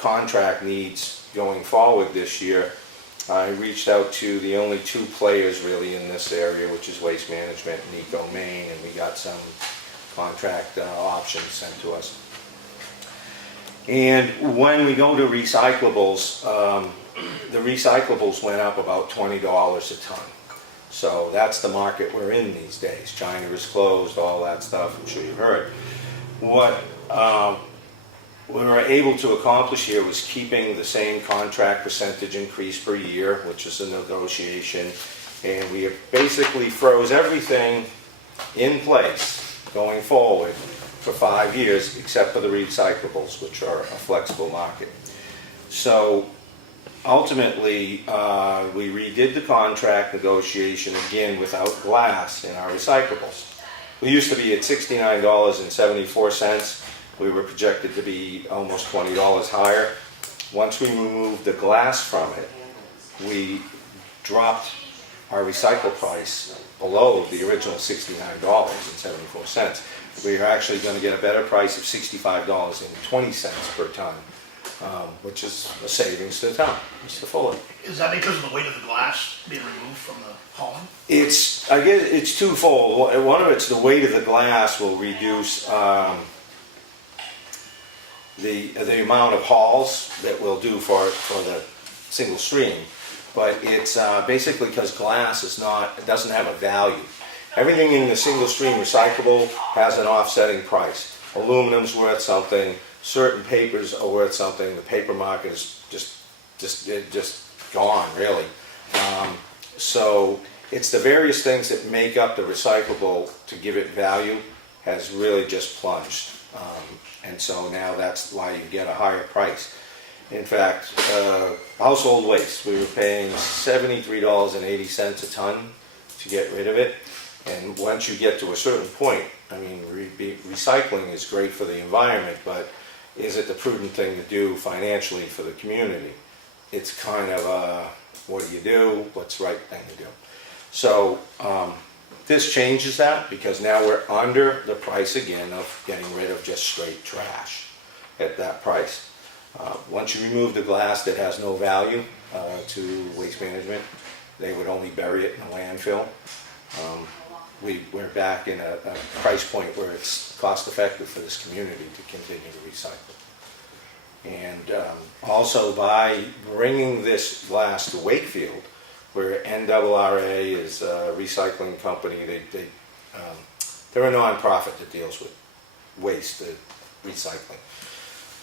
contract needs going forward this year, I reached out to the only 2 players really in this area, which is Waste Management and Eco Maine, and we got some contract options sent to us. And when we go to recyclables, the recyclables went up about $20 a ton. So that's the market we're in these days. China is closed, all that stuff, I'm sure you've heard. What we were able to accomplish here was keeping the same contract percentage increase per year, which is a negotiation, and we basically froze everything in place going forward for 5 years, except for the recyclables, which are a flexible market. So ultimately, we redid the contract negotiation again without glass in our recyclables. We used to be at $69.74. We were projected to be almost $20 higher. Once we removed the glass from it, we dropped our recycle price below the original $69.74. We are actually going to get a better price of $65.20 per ton, which is a savings to the town. Mr. Fuller. Is that because of the weight of the glass being removed from the hauling? I guess it's twofold. One of it's the weight of the glass will reduce the amount of hauls that we'll do for the single stream, but it's basically because glass doesn't have a value. everything in the single stream recyclable has an offsetting price. Aluminum's worth something, certain papers are worth something, the paper market is just gone, really. So it's the various things that make up the recyclable to give it value has really just plunged. And so now that's why you get a higher price. In fact, household waste, we were paying $73.80 a ton to get rid of it. And once you get to a certain point, I mean, recycling is great for the environment, but is it the prudent thing to do financially for the community? It's kind of a, what do? What's the right thing to do? So this changes that, because now we're under the price again of getting rid of just straight trash at that price. Once you remove the glass that has no value to waste management, they would only bury it in a landfill. We're back in a price point where it's cost effective for this community to continue to recycle. And also by bringing this glass to Wakefield, where NRRA is a recycling company, they're a non-profit that deals with waste recycling.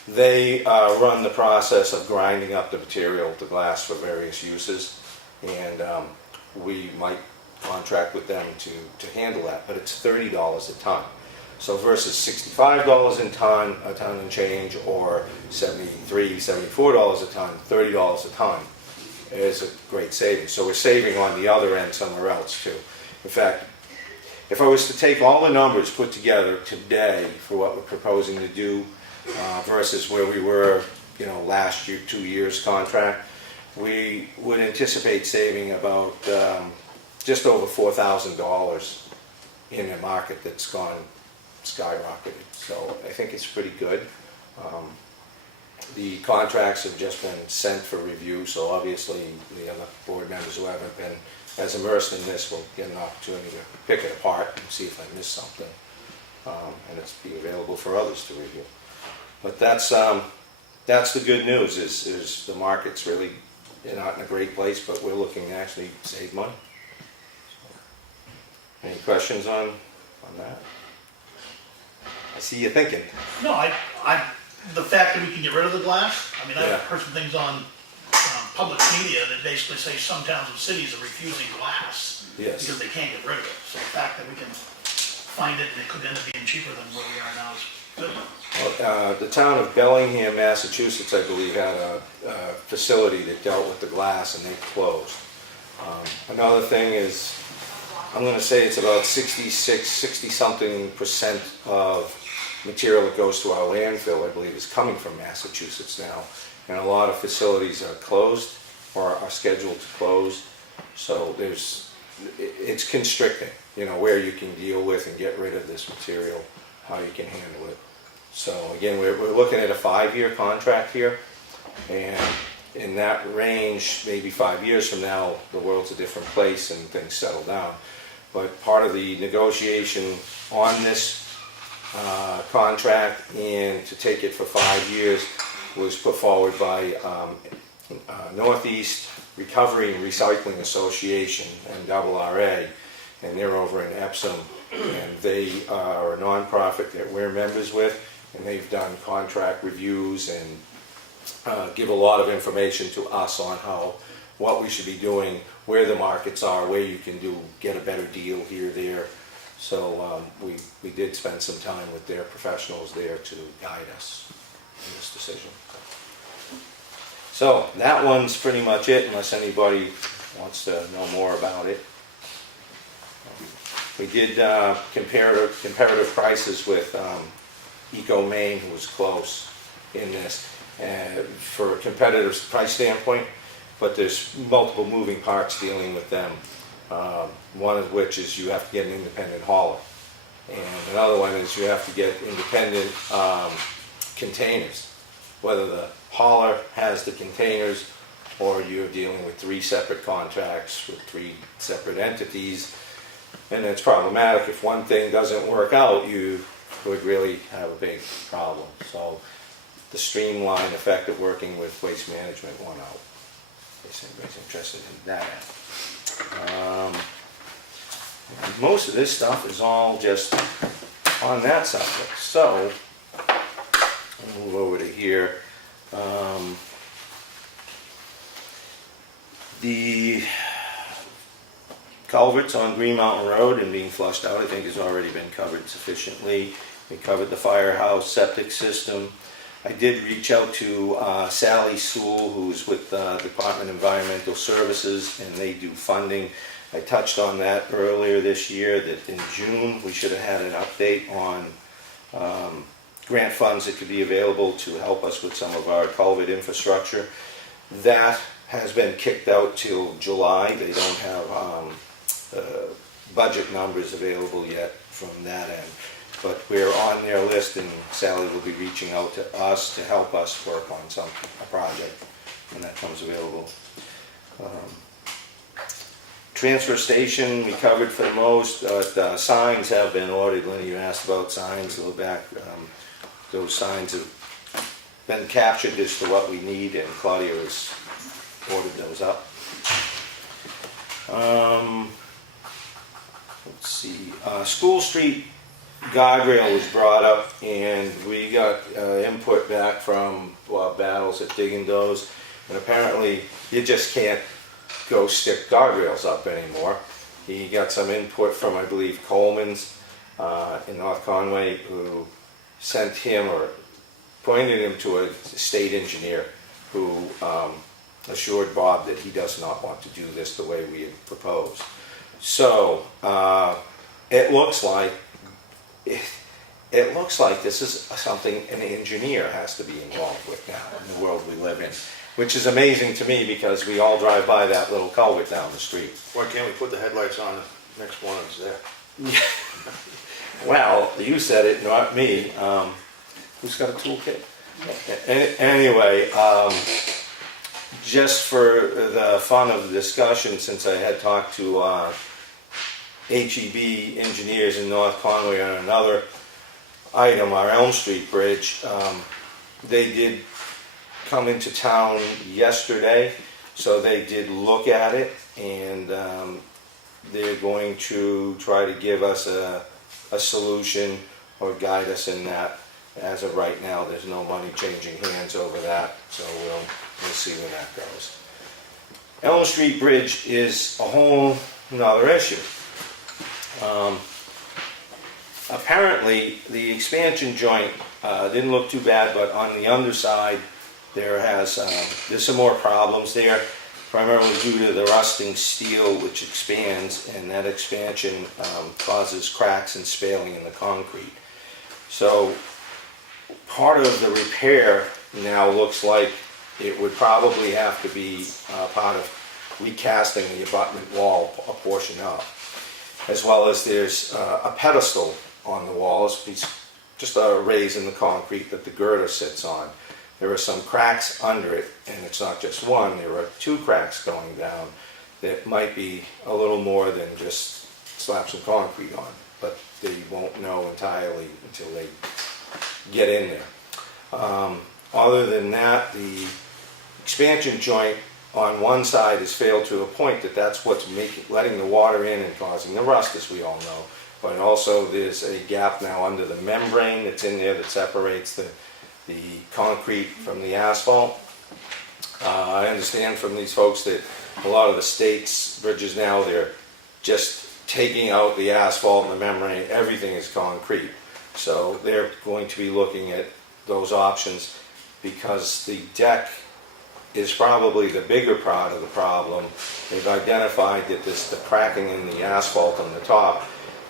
They run the process of grinding up the material, the glass, for various uses, and we might contract with them to handle that, but it's $30 a ton. So versus $65 a ton and change, or $73, $74 a ton, $30 a ton is a great savings. So we're saving on the other end somewhere else too. In fact, if I was to take all the numbers put together today for what we're proposing to do versus where we were, last year, 2 years contract, we would anticipate saving about just over $4,000 in a market that's gone skyrocketed. So I think it's pretty good. The contracts have just been sent for review, so obviously the other board members who haven't been as immersed in this will get an opportunity to pick it apart and see if I missed something, and it's be available for others to review. But that's the good news, is the market's really not in a great place, but we're looking to actually save money. Any questions on that? I see you thinking. No, the fact that we can get rid of the glass, I mean, Yeah. I've heard some things on public media that basically say some towns and cities are refusing glass Yes. because they can't get rid of it. So the fact that we can find it and it could end up being cheaper than where we are now is good. Well, the town of Bellingham, Massachusetts, I believe, had a facility that dealt with the glass, and they closed. Another thing is, I'm going to say it's about 60-something% of material that goes to our landfill, I believe, is coming from Massachusetts now. And a lot of facilities are closed or are scheduled to close. So it's constricting, where you can deal with and get rid of this material, how you can handle it. So again, we're looking at a 5-year contract here. And in that range, maybe 5 years from now, the world's a different place and things settle down. But part of the negotiation on this contract and to take it for 5 years was put forward by Northeast Recovery and Recycling Association, NRRA, and they're over in Epsom, and they are a nonprofit that we're members with, and they've done contract reviews and give a lot of information to us on what we should be doing, where the markets are, where you can get a better deal here, there. So we did spend some time with their professionals there to guide us in this decision. So that one's pretty much it, unless anybody wants to know more about it. We did comparative prices with Maine, who was close in this, for a competitive price standpoint, but there's multiple moving parts dealing with them. One of which is you have to get an independent hauler, and another one is you have to get independent containers, whether the hauler has the containers or you're dealing with 3 separate contracts with 3 separate entities, and it's problematic. If one thing doesn't work out, you would really have a big problem. So the streamlined effect of working with waste management won out. If anybody's interested in that. Most of this stuff is all just on that subject. So, I'll move over to here. The culverts on Green Mountain Road and being flushed out, I think, has already been covered sufficiently. We covered the firehouse septic system. I did reach out to Sally Sewell, who's with Department of Environmental Services, and they do funding. I touched on that earlier this year, that in June we should have had an update on grant funds that could be available to help us with some of our culvert infrastructure. That has been kicked out till July. They don't have budget numbers available yet from that end. But we're on their list, and Sally will be reaching out to us to help us work on a project when that comes available. Transfer station, we covered for the most. Signs have been ordered. Lenny, you asked about signs a little back. Those signs have been captured as to what we need, and Claudia has ordered those up. Let's see. School Street guardrail was brought up, and we got input back from Battles at Digging Does, and apparently you just can't go stick guardrails up anymore. He got some input from, I believe, Coleman's in North Conway, who sent him or pointed him to a state engineer who assured Bob that he does not want to do this the way we had proposed. So it looks like this is something an engineer has to be involved with now in the world we live in, which is amazing to me because we all drive by that little culvert down the street. Why can't we put the headlights on the next one that's there? Well, you said it, not me. Who's got a toolkit? Anyway, just for the fun of the discussion, since I had talked to HEB engineers in North Conway on another item, our Elm Street Bridge, they did come into town yesterday, so they did look at it, and they're going to try to give us a solution or guide us in that. As of right now, there's no money changing hands over that, so we'll see where that goes. Elm Street Bridge is a whole nother issue. Apparently, the expansion joint didn't look too bad, but on the underside, there's some more problems there, primarily due to the rusting steel, which expands, and that expansion causes cracks and spaling in the concrete. So part of the repair now looks like it would probably have to be part of recasting the abutment wall, a portion up, as well as there's a pedestal on the walls, just a raise in the concrete that the girder sits on. There are some cracks under it, and it's not just one, there are two cracks going down that might be a little more than just slap some concrete on, but they won't know entirely until they get in there. Other than that, the expansion joint on one side has failed to a point that's what's letting the water in and causing the rust, as we all know. But also there's a gap now under the membrane that's in there that separates the concrete from the asphalt. I understand from these folks that a lot of the state's bridges now, they're just taking out the asphalt and the membrane, everything is concrete. So they're going to be looking at those options because the deck is probably the bigger part of the problem. They've identified that the cracking in the asphalt on the top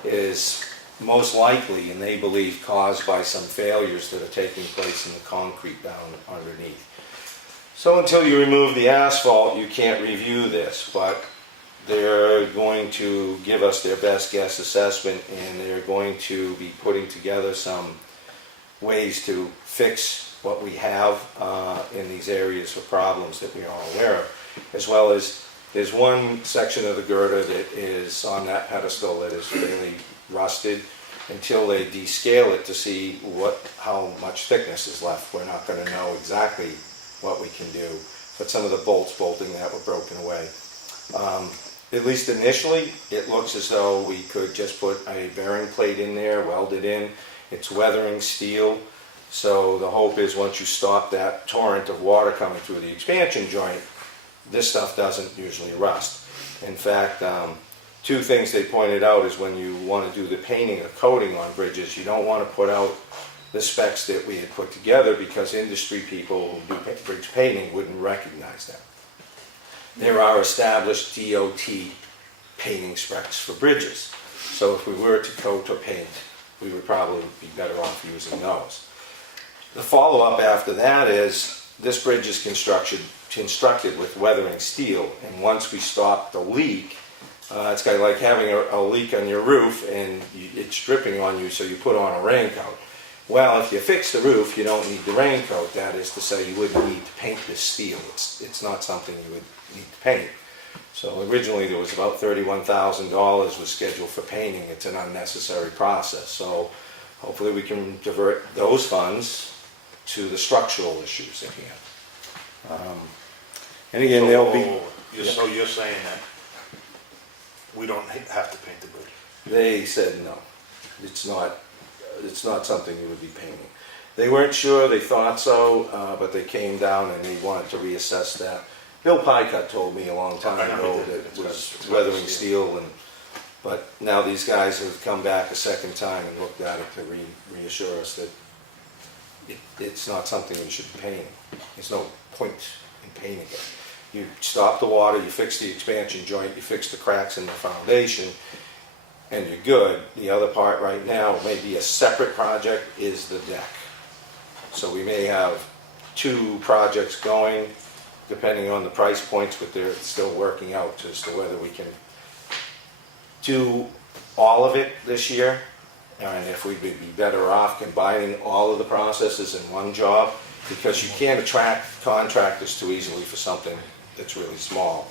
is most likely, and they believe, caused by some failures that are taking place in the concrete down underneath. So until you remove the asphalt, you can't review this, but they're going to give us their best guess assessment, and they're going to be putting together some ways to fix what we have in these areas of problems that we are all aware of, as well as there's one section of the girder that is on that pedestal that is fairly rusted. Until they descale it to see how much thickness is left, we're not going to know exactly what we can do, but some of the bolts bolting that were broken away. at least initially, it looks as though we could just put a bearing plate in there, weld it in. It's weathering steel. So the hope is once you stop that torrent of water coming through the expansion joint, this stuff doesn't usually rust. In fact, two things they pointed out is when you want to do the painting or coating on bridges, you don't want to put out the specs that we had put together because industry people who do bridge painting wouldn't recognize them. There are established DOT painting specs for bridges. So if we were to coat or paint, we would probably be better off using those. The follow-up after that is this bridge is constructed with weathering steel, and once we stop the leak, it's kind of like having a leak on your roof and it's dripping on you, so you put on a raincoat. Well, if you fix the roof, you don't need the raincoat. That is to say, you wouldn't need to paint this steel. It's not something you would need to paint. So originally there was about $31,000 was scheduled for painting. It's an unnecessary process. So hopefully we can divert those funds to the structural issues at hand. And again, there'll be... So you're saying that we don't have to paint the bridge? They said no. It's not something you would be painting. They weren't sure, they thought so, but they came down and they wanted to reassess that. Bill Pycott told me a long time ago that it was weathering steel, but now these guys have come back a second time and looked at it to reassure us that it's not something we should be painting. There's no point in painting it. You stop the water, you fix the expansion joint, you fix the cracks in the foundation, and you're good. The other part right now, maybe a separate project, is the deck. So we may have two projects going, depending on the price points, but they're still working out as to whether we can do all of it this year, and if we'd be better off combining all of the processes in one job, because you can't attract contractors too easily for something that's really small.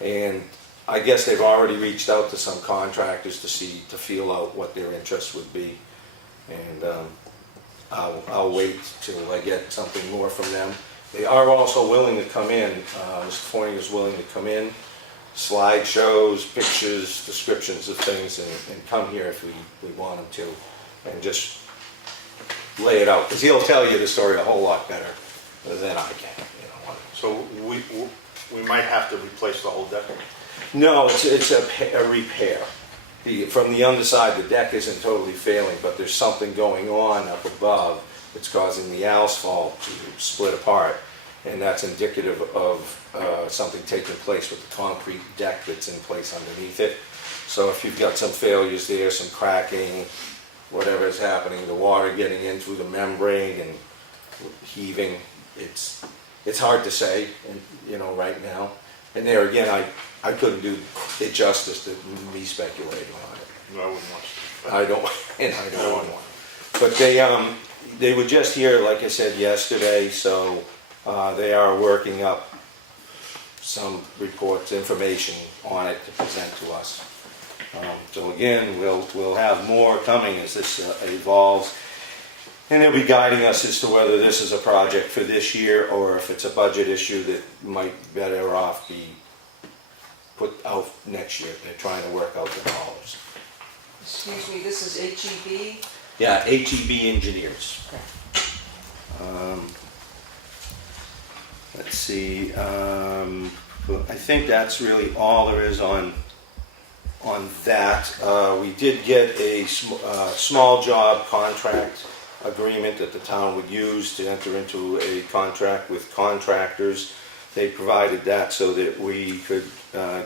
And I guess they've already reached out to some contractors to feel out what their interest would be. And I'll wait till I get something more from them. They are also willing to come in. Mr. Forney is willing to come in, slideshows, pictures, descriptions of things, and come here if we want him to, and just lay it out. Because he'll tell you the story a whole lot better than I can. So we might have to replace the whole deck? No, it's a repair. From the underside, the deck isn't totally failing, but there's something going on up above that's causing the asphalt to split apart, and that's indicative of something taking place with the concrete deck that's in place underneath it. So if you've got some failures there, some cracking, whatever is happening, the water getting in through the membrane and heaving, it's hard to say, right now. And there again, I couldn't do it justice to me speculating on it. No, I wouldn't want to. I don't want one. But they were just here, like I said, yesterday, so they are working up some reports, information on it to present to us. So again, we'll have more coming as this evolves. And they'll be guiding us as to whether this is a project for this year or if it's a budget issue that might better off be put out next year. They're trying to work out the dollars. Excuse me, this is HEB? Yeah, HEB Engineers. Let's see, I think that's really all there is on that. We did get a small job contract agreement that the town would use to enter into a contract with contractors. They provided that so that we could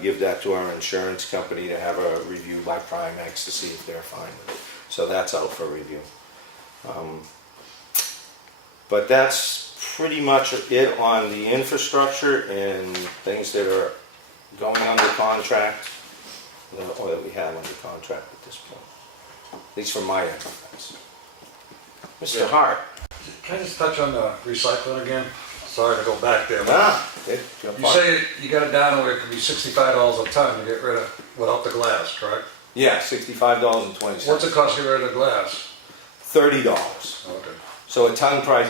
give that to our insurance company to have a review by Primex to see if they're fine with it. So that's out for review. But that's pretty much it on the infrastructure and things that are going under contract, or that we have under contract at this point. At least from my end of things. Mr. Hart. Can I just touch on the recycling again? Sorry to go back there. You You say you got it down where it could be $65 a ton to get rid of, without the glass, correct? Yeah, $65.20. What's it cost to get rid of the glass? $30. Okay. So a ton price.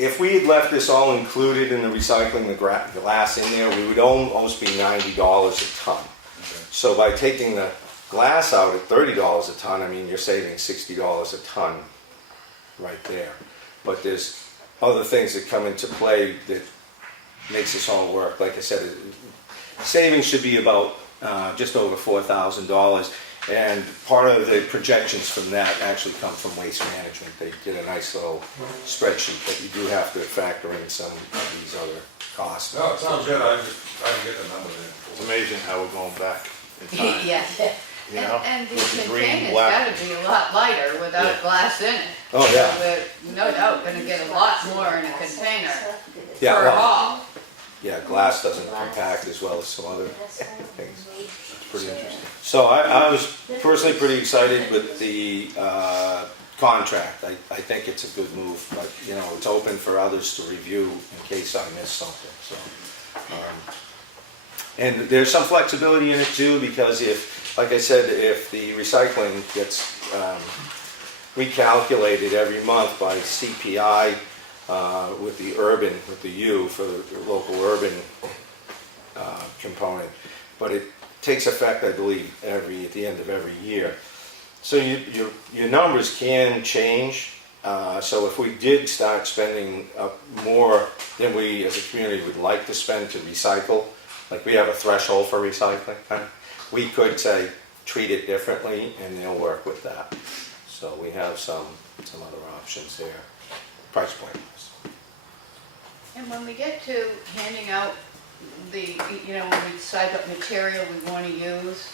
if we had left this all included in the recycling, the glass in there, we would almost be $90 a ton. So by taking the glass out at $30 a ton, I mean, you're saving $60 a ton right there. But there's other things that come into play that makes this all work. Like I said, savings should be about just over $4,000. And part of the projections from that actually come from Waste Management. They did a nice little spreadsheet, but you do have to factor in some of these other costs. No, it sounds good, I just trying to get the numbers in. It's amazing how we're going back in time. Yeah. You know, And the with the green, container's black. gotta be a lot lighter without Yeah. glass in it. Oh, yeah. So we're no doubt gonna get a lot more in a container Yeah, per well, haul. yeah, glass doesn't compact as well as some other things. It's pretty interesting. So I was personally pretty excited with the contract. I think it's a good move, but you know, it's open for others to review in case I miss something. So, and there's some flexibility in it too, because if, like I said, if the recycling gets recalculated every month by CPI with the urban, with the U for the local urban component, but it takes effect, I believe, at the end of every year. So your numbers can change. So if we did start spending more than we as a community would like to spend to recycle, like we have a threshold for recycling, we could say treat it differently and they'll work with that. So we have some other options there, price point. And when we get to handing out the, when we decide what material we want to use,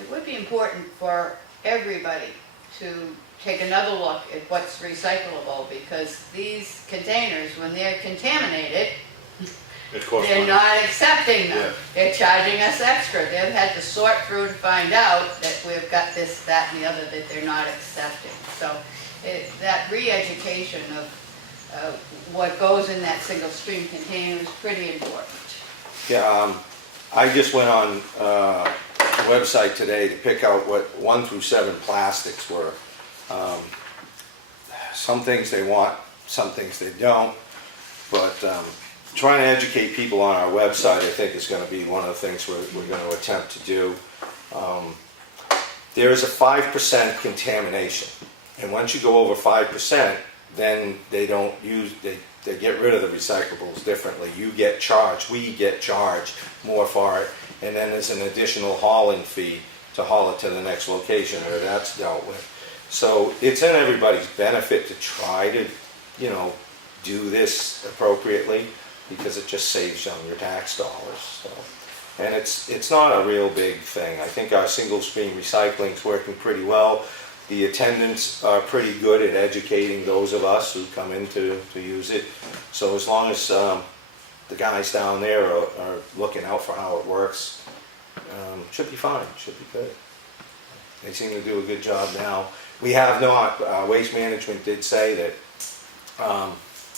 it would be important for everybody to take another look at what's recyclable, because these containers, when they're contaminated, It costs they're money. not accepting them. Yeah. They're charging us extra. They've had to sort through to find out that we've got this, that, and the other that they're not accepting. So that re-education of what goes in that single stream container is pretty important. Yeah, I just went on the website today to pick out what 1 through 7 plastics were. Some things they want, some things they don't, but trying to educate people on our website, I think, is going to be one of the things we're going to attempt to do. There is a 5% contamination, and once you go over 5%, then they don't use, they get rid of the recyclables differently. You get charged, we get charged more for it, and then there's an additional hauling fee to haul it to the next location where that's dealt with. So it's in everybody's benefit to try to, do this appropriately, because it just saves you on your tax dollars. So. And it's not a real big thing. I think our single stream recycling is working pretty well. The attendants are pretty good at educating those of us who come in to use it. So as long as the guys down there are looking out for how it works, should be fine, should be good. They seem to do a good job now. We have not, Waste Management did say that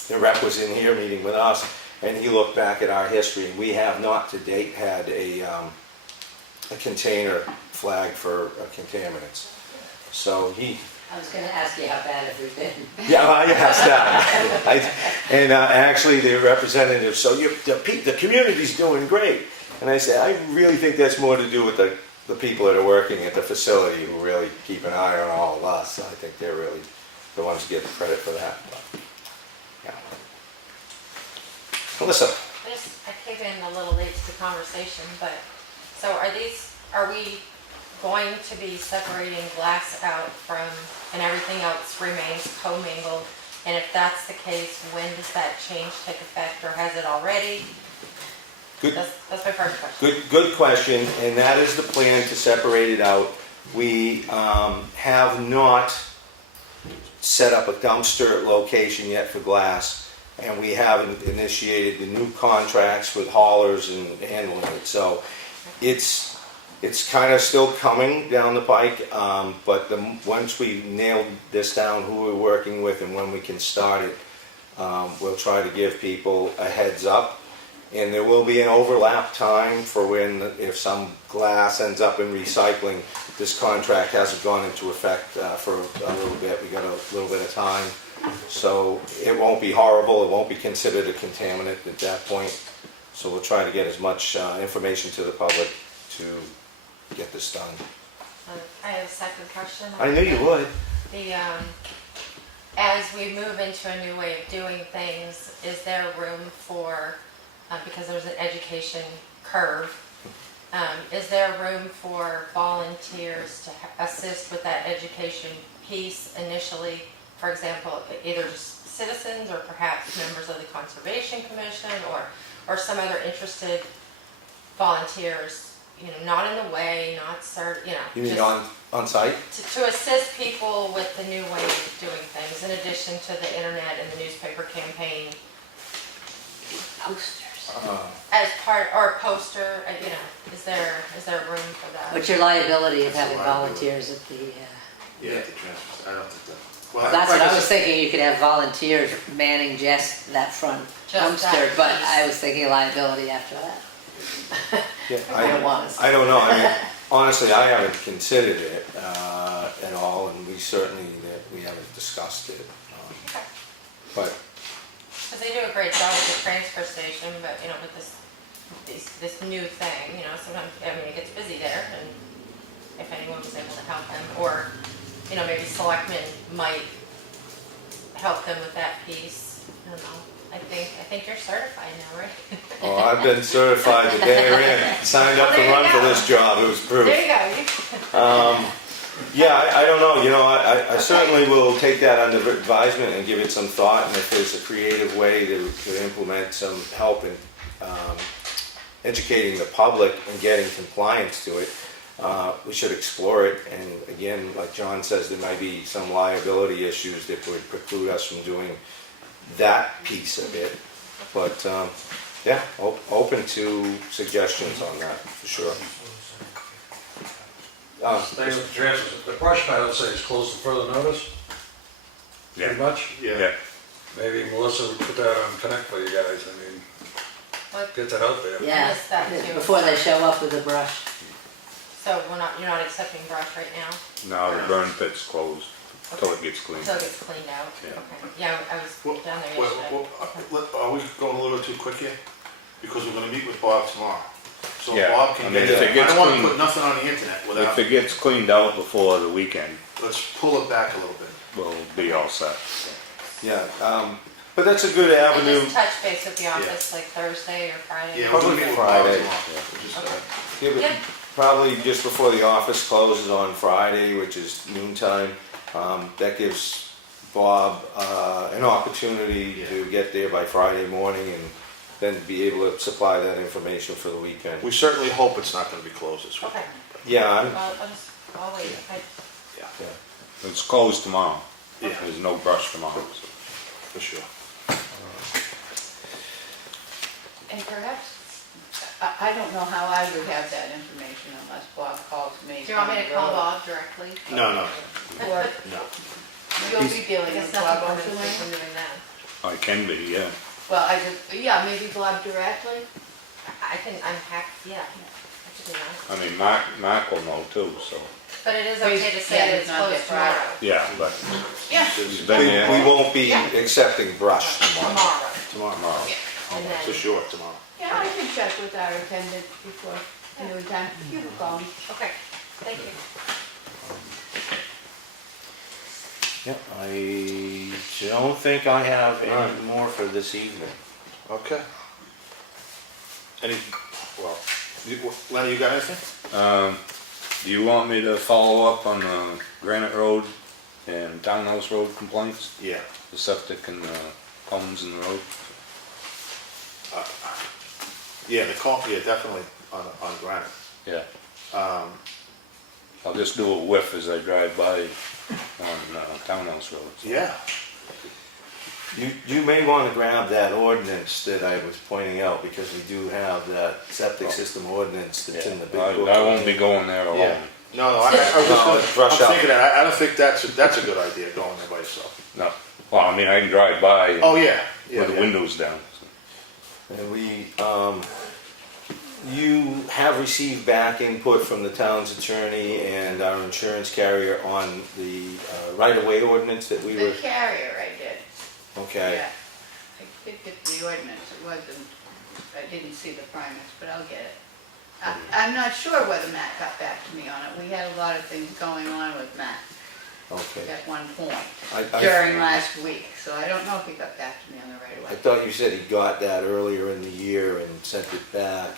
the rep was in here meeting with us, and he looked back at our history, and we have not to date had a container flagged for contaminants. So I was gonna ask you how bad have we been? yeah, I asked that. And actually the representative, so the community's doing great. And I said, I really think that's more to do with the people that are working at the facility who really keep an eye on all of us. I think they're really the ones who get the credit for that. But, yeah. Melissa. I came in a little late to the conversation, but, so are we going to be separating glass out from, and everything else remains commingled? And if that's the case, when does that change take effect, or has it already? Good. That's my first question. Good question, and that is the plan to separate it out. We have not set up a dumpster location yet for glass, and we haven't initiated the new contracts with haulers and handling it. So it's kind of still coming down the pike, but once we nailed this down, who we're working with and when we can start it, we'll try to give people a heads up. And there will be an overlap time for if some glass ends up in recycling. This contract hasn't gone into effect for a little bit. We got a little bit of time. So it won't be horrible, it won't be considered a contaminant at that point. So we'll try to get as much information to the public to get this done. I have a second question. I knew you would. The, as we move into a new way of doing things, is there room for, because there's an education curve, is there room for volunteers to assist with that education piece initially? For example, either just citizens or perhaps members of the Conservation Commission or some other interested volunteers, not in the way, not You mean just on site? to assist people with the new way of doing things, in addition to the internet and the newspaper campaign. Posters. As part, or a poster, is there room for that? What's your liability of having It's a liability. volunteers at the, Yeah, the transfer, I don't think that. Well, that's like what I said- was thinking, you could have volunteers manning just that front Just dumpster, that but piece. I was thinking liability after that. Yeah, I don't want us. I don't know, I mean, honestly, I haven't considered it at all, and we haven't discussed it. Okay. But, Because they do a great job at the transfer station, but, with this new thing, sometimes, it gets busy there, and if anyone was able to help them, or, maybe selectmen might help them with that piece. I don't know. I think you're certified now, right? oh, I've been certified the day we're in, signed up to Well, there run you for go. this job, it was proof. There you go. Yeah, I don't know, I certainly will take that under advisement and give it some thought, and if there's a creative way to implement some help in educating the public and getting compliance to it, we should explore it. And again, like John says, there might be some liability issues that would preclude us from doing that piece of it. But yeah, open to suggestions on that, for sure. Thanks for the transfer. The brush pile says closed for further notice, pretty much. Yeah. Maybe Melissa would put that on Connect for you guys, What- get that out there. Yeah, missed that too. before they show up with the brush. So you're not accepting brush right now? No, the burn pit's closed until it gets cleaned. Until it gets cleaned out? Yeah. Okay. Yeah, I Well, was down there well, yesterday. Are we going a little too quick here? Because we're gonna meet with Bob tomorrow. So Yeah, Bob I can mean, get if it. it gets I don't wanna cleaned- put nothing on the internet without, If it gets cleaned out before the weekend, let's pull it back a little bit. we'll be all set. Yeah, but that's a good And avenue. just touch base with the office like Thursday or Friday? Yeah, we're gonna Probably meet with Bob Friday. tomorrow. We'll just, Okay. Give it Yeah. probably just before the office closes on Friday, which is noontime. That gives Bob an opportunity to get there by Friday morning and then be able to supply that information for the weekend. We certainly hope it's not gonna be closed this week. Okay, Yeah, well, I'll wait. Yeah, It's closed tomorrow. Yeah. There's no brush tomorrow. So. for sure. And perhaps, I don't know how I would have that information unless Bob calls me. Do you want me down to the call road. Bob directly? No, Or no. you'll be I dealing guess with nothing Bob prevents me ultimately? from doing that. I can be, yeah. Well, yeah, maybe Bob directly? I'm happy, yeah, I could do that. I mean, Mark will know too, so. But it is Please, okay to yeah, say that it's it's not closed that Friday. tomorrow. Yeah, but Yeah. he's we, been there. we won't be Yeah. accepting brush tomorrow. Tomorrow, Tomorrow, Yeah. and for then, sure, tomorrow. Yeah, I can check with our attendant before noon time. You can call me. okay, thank you. Yeah, I don't think I have any more for this evening. Okay. Well, Lenny, you got anything? Do you want me to follow up on Granite Road and Townhouse Road complaints? Yeah. The septic and homes in the road? Yeah, definitely on granite. Yeah. I'll just do a whiff as I drive by on Townhouse Road. Yeah. You may want to grab that ordinance that I was pointing out, because we do have that septic system ordinance that's in the big book. I won't be going there alone. Yeah. No, I was just No, gonna, brush I'm up. thinking that, I don't think that's a good idea, going there by yourself. No. Well, I mean, I can drive by Oh, yeah. Yeah, with the yeah. windows down. So. And you have received back input from the town's attorney and our insurance carrier on the right-of-way ordinance that we The were, carrier I did. Okay. Yeah, I did get the ordinance, it wasn't, I didn't see the primates, but I'll get it. I'm not sure whether Matt got back to me on it, we had a lot of things going on with Matt Okay. at one point I- during last week, so I don't know if he got back to me on the right I away. thought you said he got that earlier in the year and sent it back.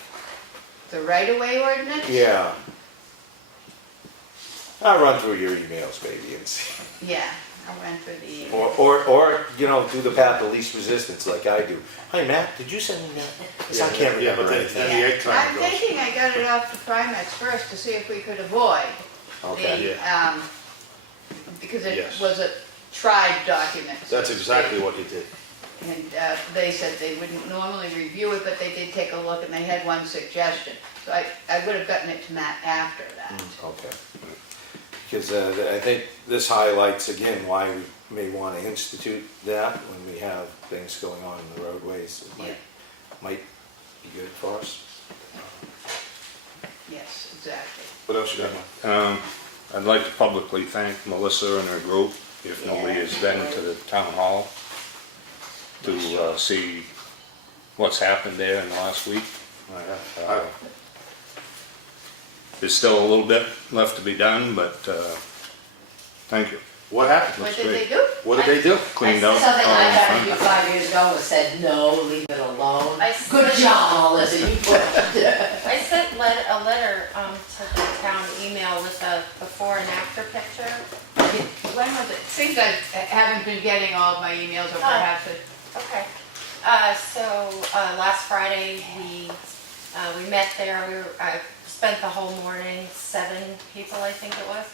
The right-of-way ordinance? Yeah. I'll run through your emails maybe and see. Yeah, I went through the, Or, you know, do the path of least resistance like I do. Hey, Matt, did you send me that? 'Cause I can't Yeah, remember but then anything. the egg time I'm goes. thinking I got it off the primates first to see if we could avoid Okay. the, because it Yes. was a tried document. so That's to exactly speak. what you did. And they said they wouldn't normally review it, but they did take a look and they had one suggestion. So I would have gotten it to Matt after that. Okay. Because I think this highlights again why we may want to institute that when we have things going on in the roadways. It might be good for us. Yes, exactly. What else you got, Mike? I'd like to publicly thank Melissa and her group, if nobody has been to the town hall, to see what's happened there in the last week. There's still a little bit left to be done, but thank you. What happened? What Looks did they great. do? What did they do? Cleaned out Something I got to all do the 5 years ago was said, no, leave it alone. I Good said- job, Melissa, you put it. I sent a letter to the town email with a before and after picture. When was it? Seems I haven't been getting all of my emails or perhaps it. Okay. So last Friday, we met there. I spent the whole morning, 7 people I think it was,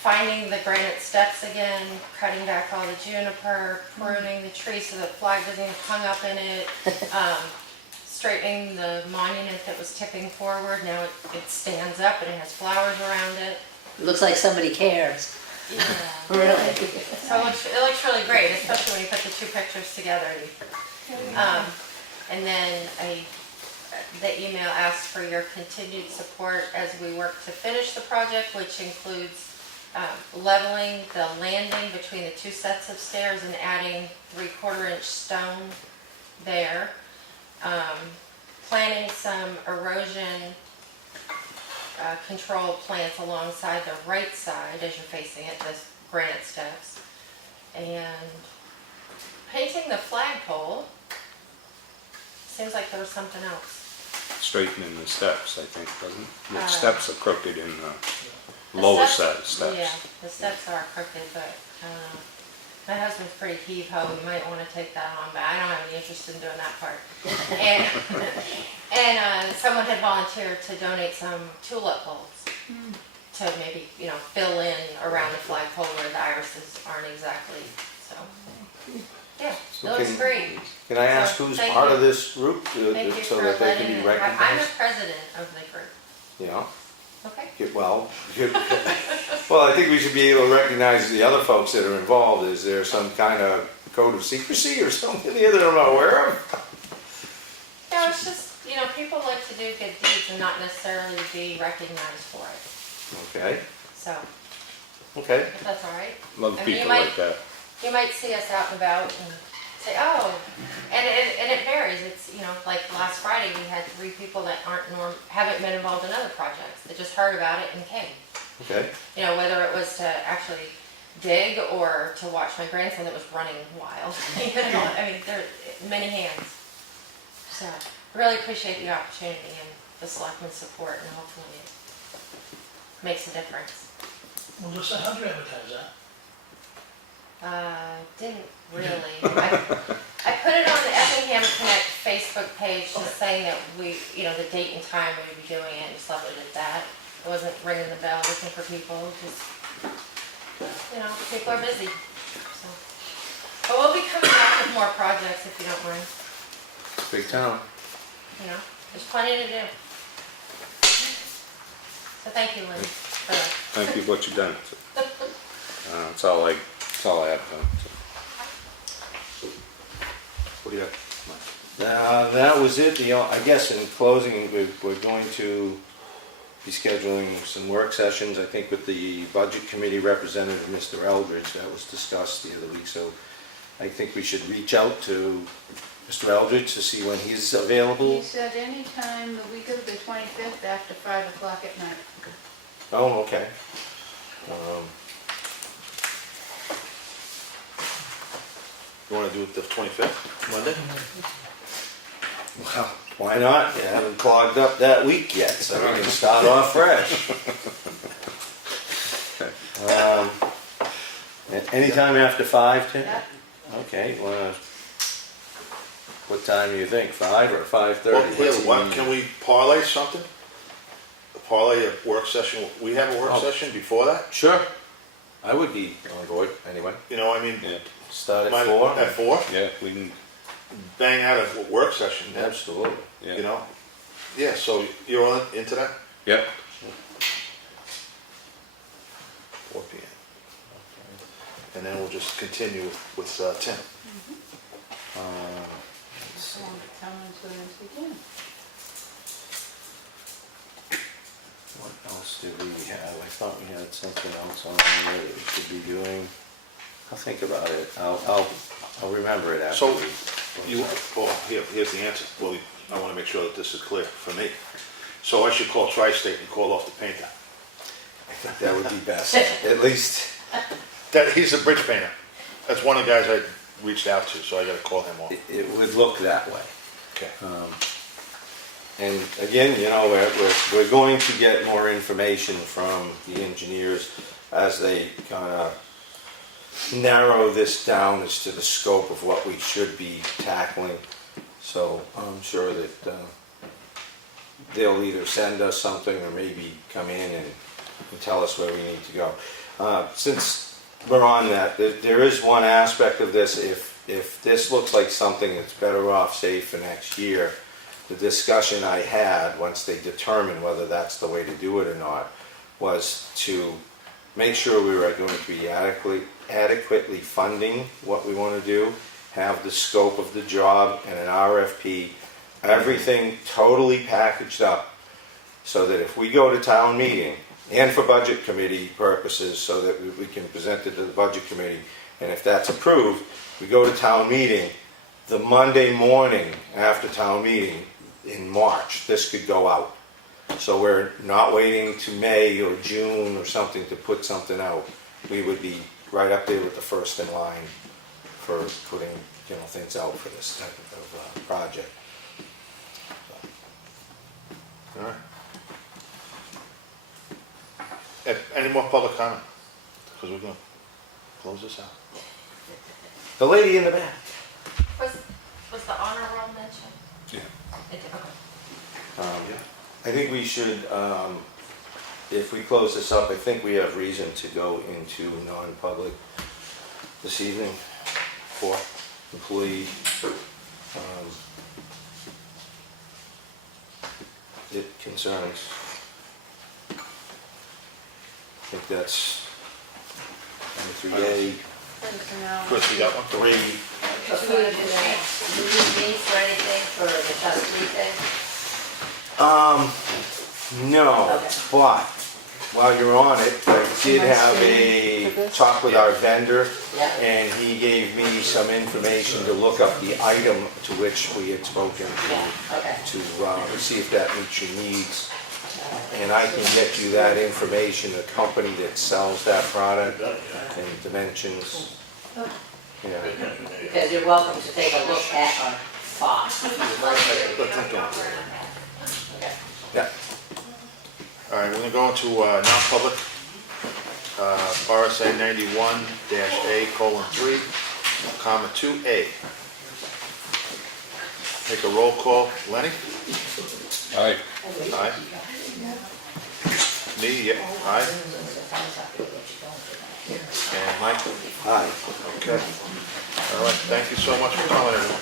finding the granite steps again, cutting back all the juniper, pruning the tree so the flag doesn't get hung up in it, straightening the monument that was tipping forward. Now it stands up and it has flowers around it. Looks like somebody cares. Yeah. Really? So it looks really great, especially when you put the 2 pictures together. And then the email asks for your continued support as we work to finish the project, which includes leveling the landing between the 2 sets of stairs and adding 3/4-inch stone there. Planting some erosion control plants alongside the right side as you're facing it, the granite steps. And painting the flagpole. Seems like there was something else. straightening the steps, I think, doesn't it? The Uh, steps are crooked in the The lower steps- set of steps. Yeah, the steps are crooked, but I don't know. My husband's pretty heave-ho, you might want to take that on, but I don't have any interest in doing that part. And someone had volunteered to donate some tulip bulbs to maybe, fill in around the flagpole where the irises aren't exactly, so. Yeah, it looks Okay. great. Can I ask So, who's thank part you. of this group Thank you so for that they letting can me, be I'm the recognized? president of the group, Yeah, okay? well, well, I think we should be able to recognize the other folks that are involved. Is there some kind of code of secrecy or something here that I'm not aware of? No, it's just, people like to do good deeds and not necessarily be recognized for it, Okay, so, okay. if that's all right. Love I mean, people like that. You might see us out and about and say, oh, and it varies. It's, like last Friday, we had 3 people that haven't been involved in other projects. They just heard about it and came. Okay, Whether it was to actually dig or to watch my grandson that was running wild. I mean, there are many hands. So, I really appreciate the opportunity and the selectmen's support, and hopefully it makes a difference. Melissa, how'd you advertise that? Didn't really. I put it on the Effingham Connect Facebook page just saying that the date and time we would be doing it, and just left it at that. I wasn't ringing the bell looking for people, just, people are busy, so. But we'll be coming back with more projects if you don't mind, big town. there's plenty to do. So thank you, Lynn, for that. Thank you for what you've done. That's all I have done. What do you got, Mike? That was it. I guess in closing, we're going to be scheduling some work sessions, I think with the Budget Committee representative, Mr. Eldridge. That was discussed the other week. So I think we should reach out to Mr. Eldridge to see when he's available. He said anytime the week of the 25th after 5 o'clock at night. Oh, okay. You wanna do it the 25th, Monday? Well, why not? You haven't clogged up that week yet, so we can start off fresh. Anytime after 5, Tim? Yep. Okay, well, what time do you think, 5 or 5:30? Well, here, can we parlay something? Parlay a work session, we have a work Oh. session before that? Sure. I would be on board, anyway. You know, I mean, Yeah, Start at might- 4? At 4? yeah, we can, Bang out a work session, Absolutely. yeah. you know? Yeah, so you're all into that? Yeah, 4 PM. And then we'll just continue with Tim. Let's see. Tell him to this again. What else do we have? I thought we had something else on there that we should be doing. I'll think about it. I'll remember it after So, we. Here's the answer. Well, I wanna make sure that this is clear for me. So I should call Tri-State and call off the painter. I think that would be best, at least. That, he's a bridge painter. That's one of the guys I reached out to, so I gotta call him off. It would look that way. Okay. And again, you know, we're going to get more information from the engineers as they kind of narrow this down as to the scope of what we should be tackling. So I'm sure that they'll either send us something or maybe come in and tell us where we need to go. Since we're on that, there is one aspect of this. If this looks like something that's better off, say, for next year, the discussion I had, once they determined whether that's the way to do it or not, was to make sure we were going to be adequately funding what we want to do, have the scope of the job and an RFP, everything totally packaged up, so that if we go to town meeting, and for budget committee purposes, so that we can present it to the budget committee, and if that's approved, we go to town meeting, the Monday morning after town meeting in March, this could go out. So we're not waiting to May or June or something to put something out. We would be right up there with the first in line for putting, you know, things out for this type of project. All right. Any more public comment? Because we're gonna close this out. The lady in the back. Was the honor roll mentioned? yeah. It did, okay. I think we should, if we close this up, I think we have reason to go into non-public this evening for employee. It concerns. I think that's 3A, Personnel. Chris, you got one? 3. Before you do that, do you need for anything for the trustee thing? No, Okay. but while you're on it, I did have a talk with our vendor, Yeah. and he gave me some information to look up the item to which we had spoken Yeah, okay. to see if that meets your needs. And I can get you that information, the company that sells that product and dimensions. Yeah. Because you're welcome to take a look at our box if you'd like to. Let them go. Okay. Yeah. All right, we're gonna go into non-public, RSA 91-A:3, comma 2A. Take a roll call. Lenny? All right, Aye. Me, yeah, aye. And Mike? Hi. Okay. All right, thank you so much for coming, everyone.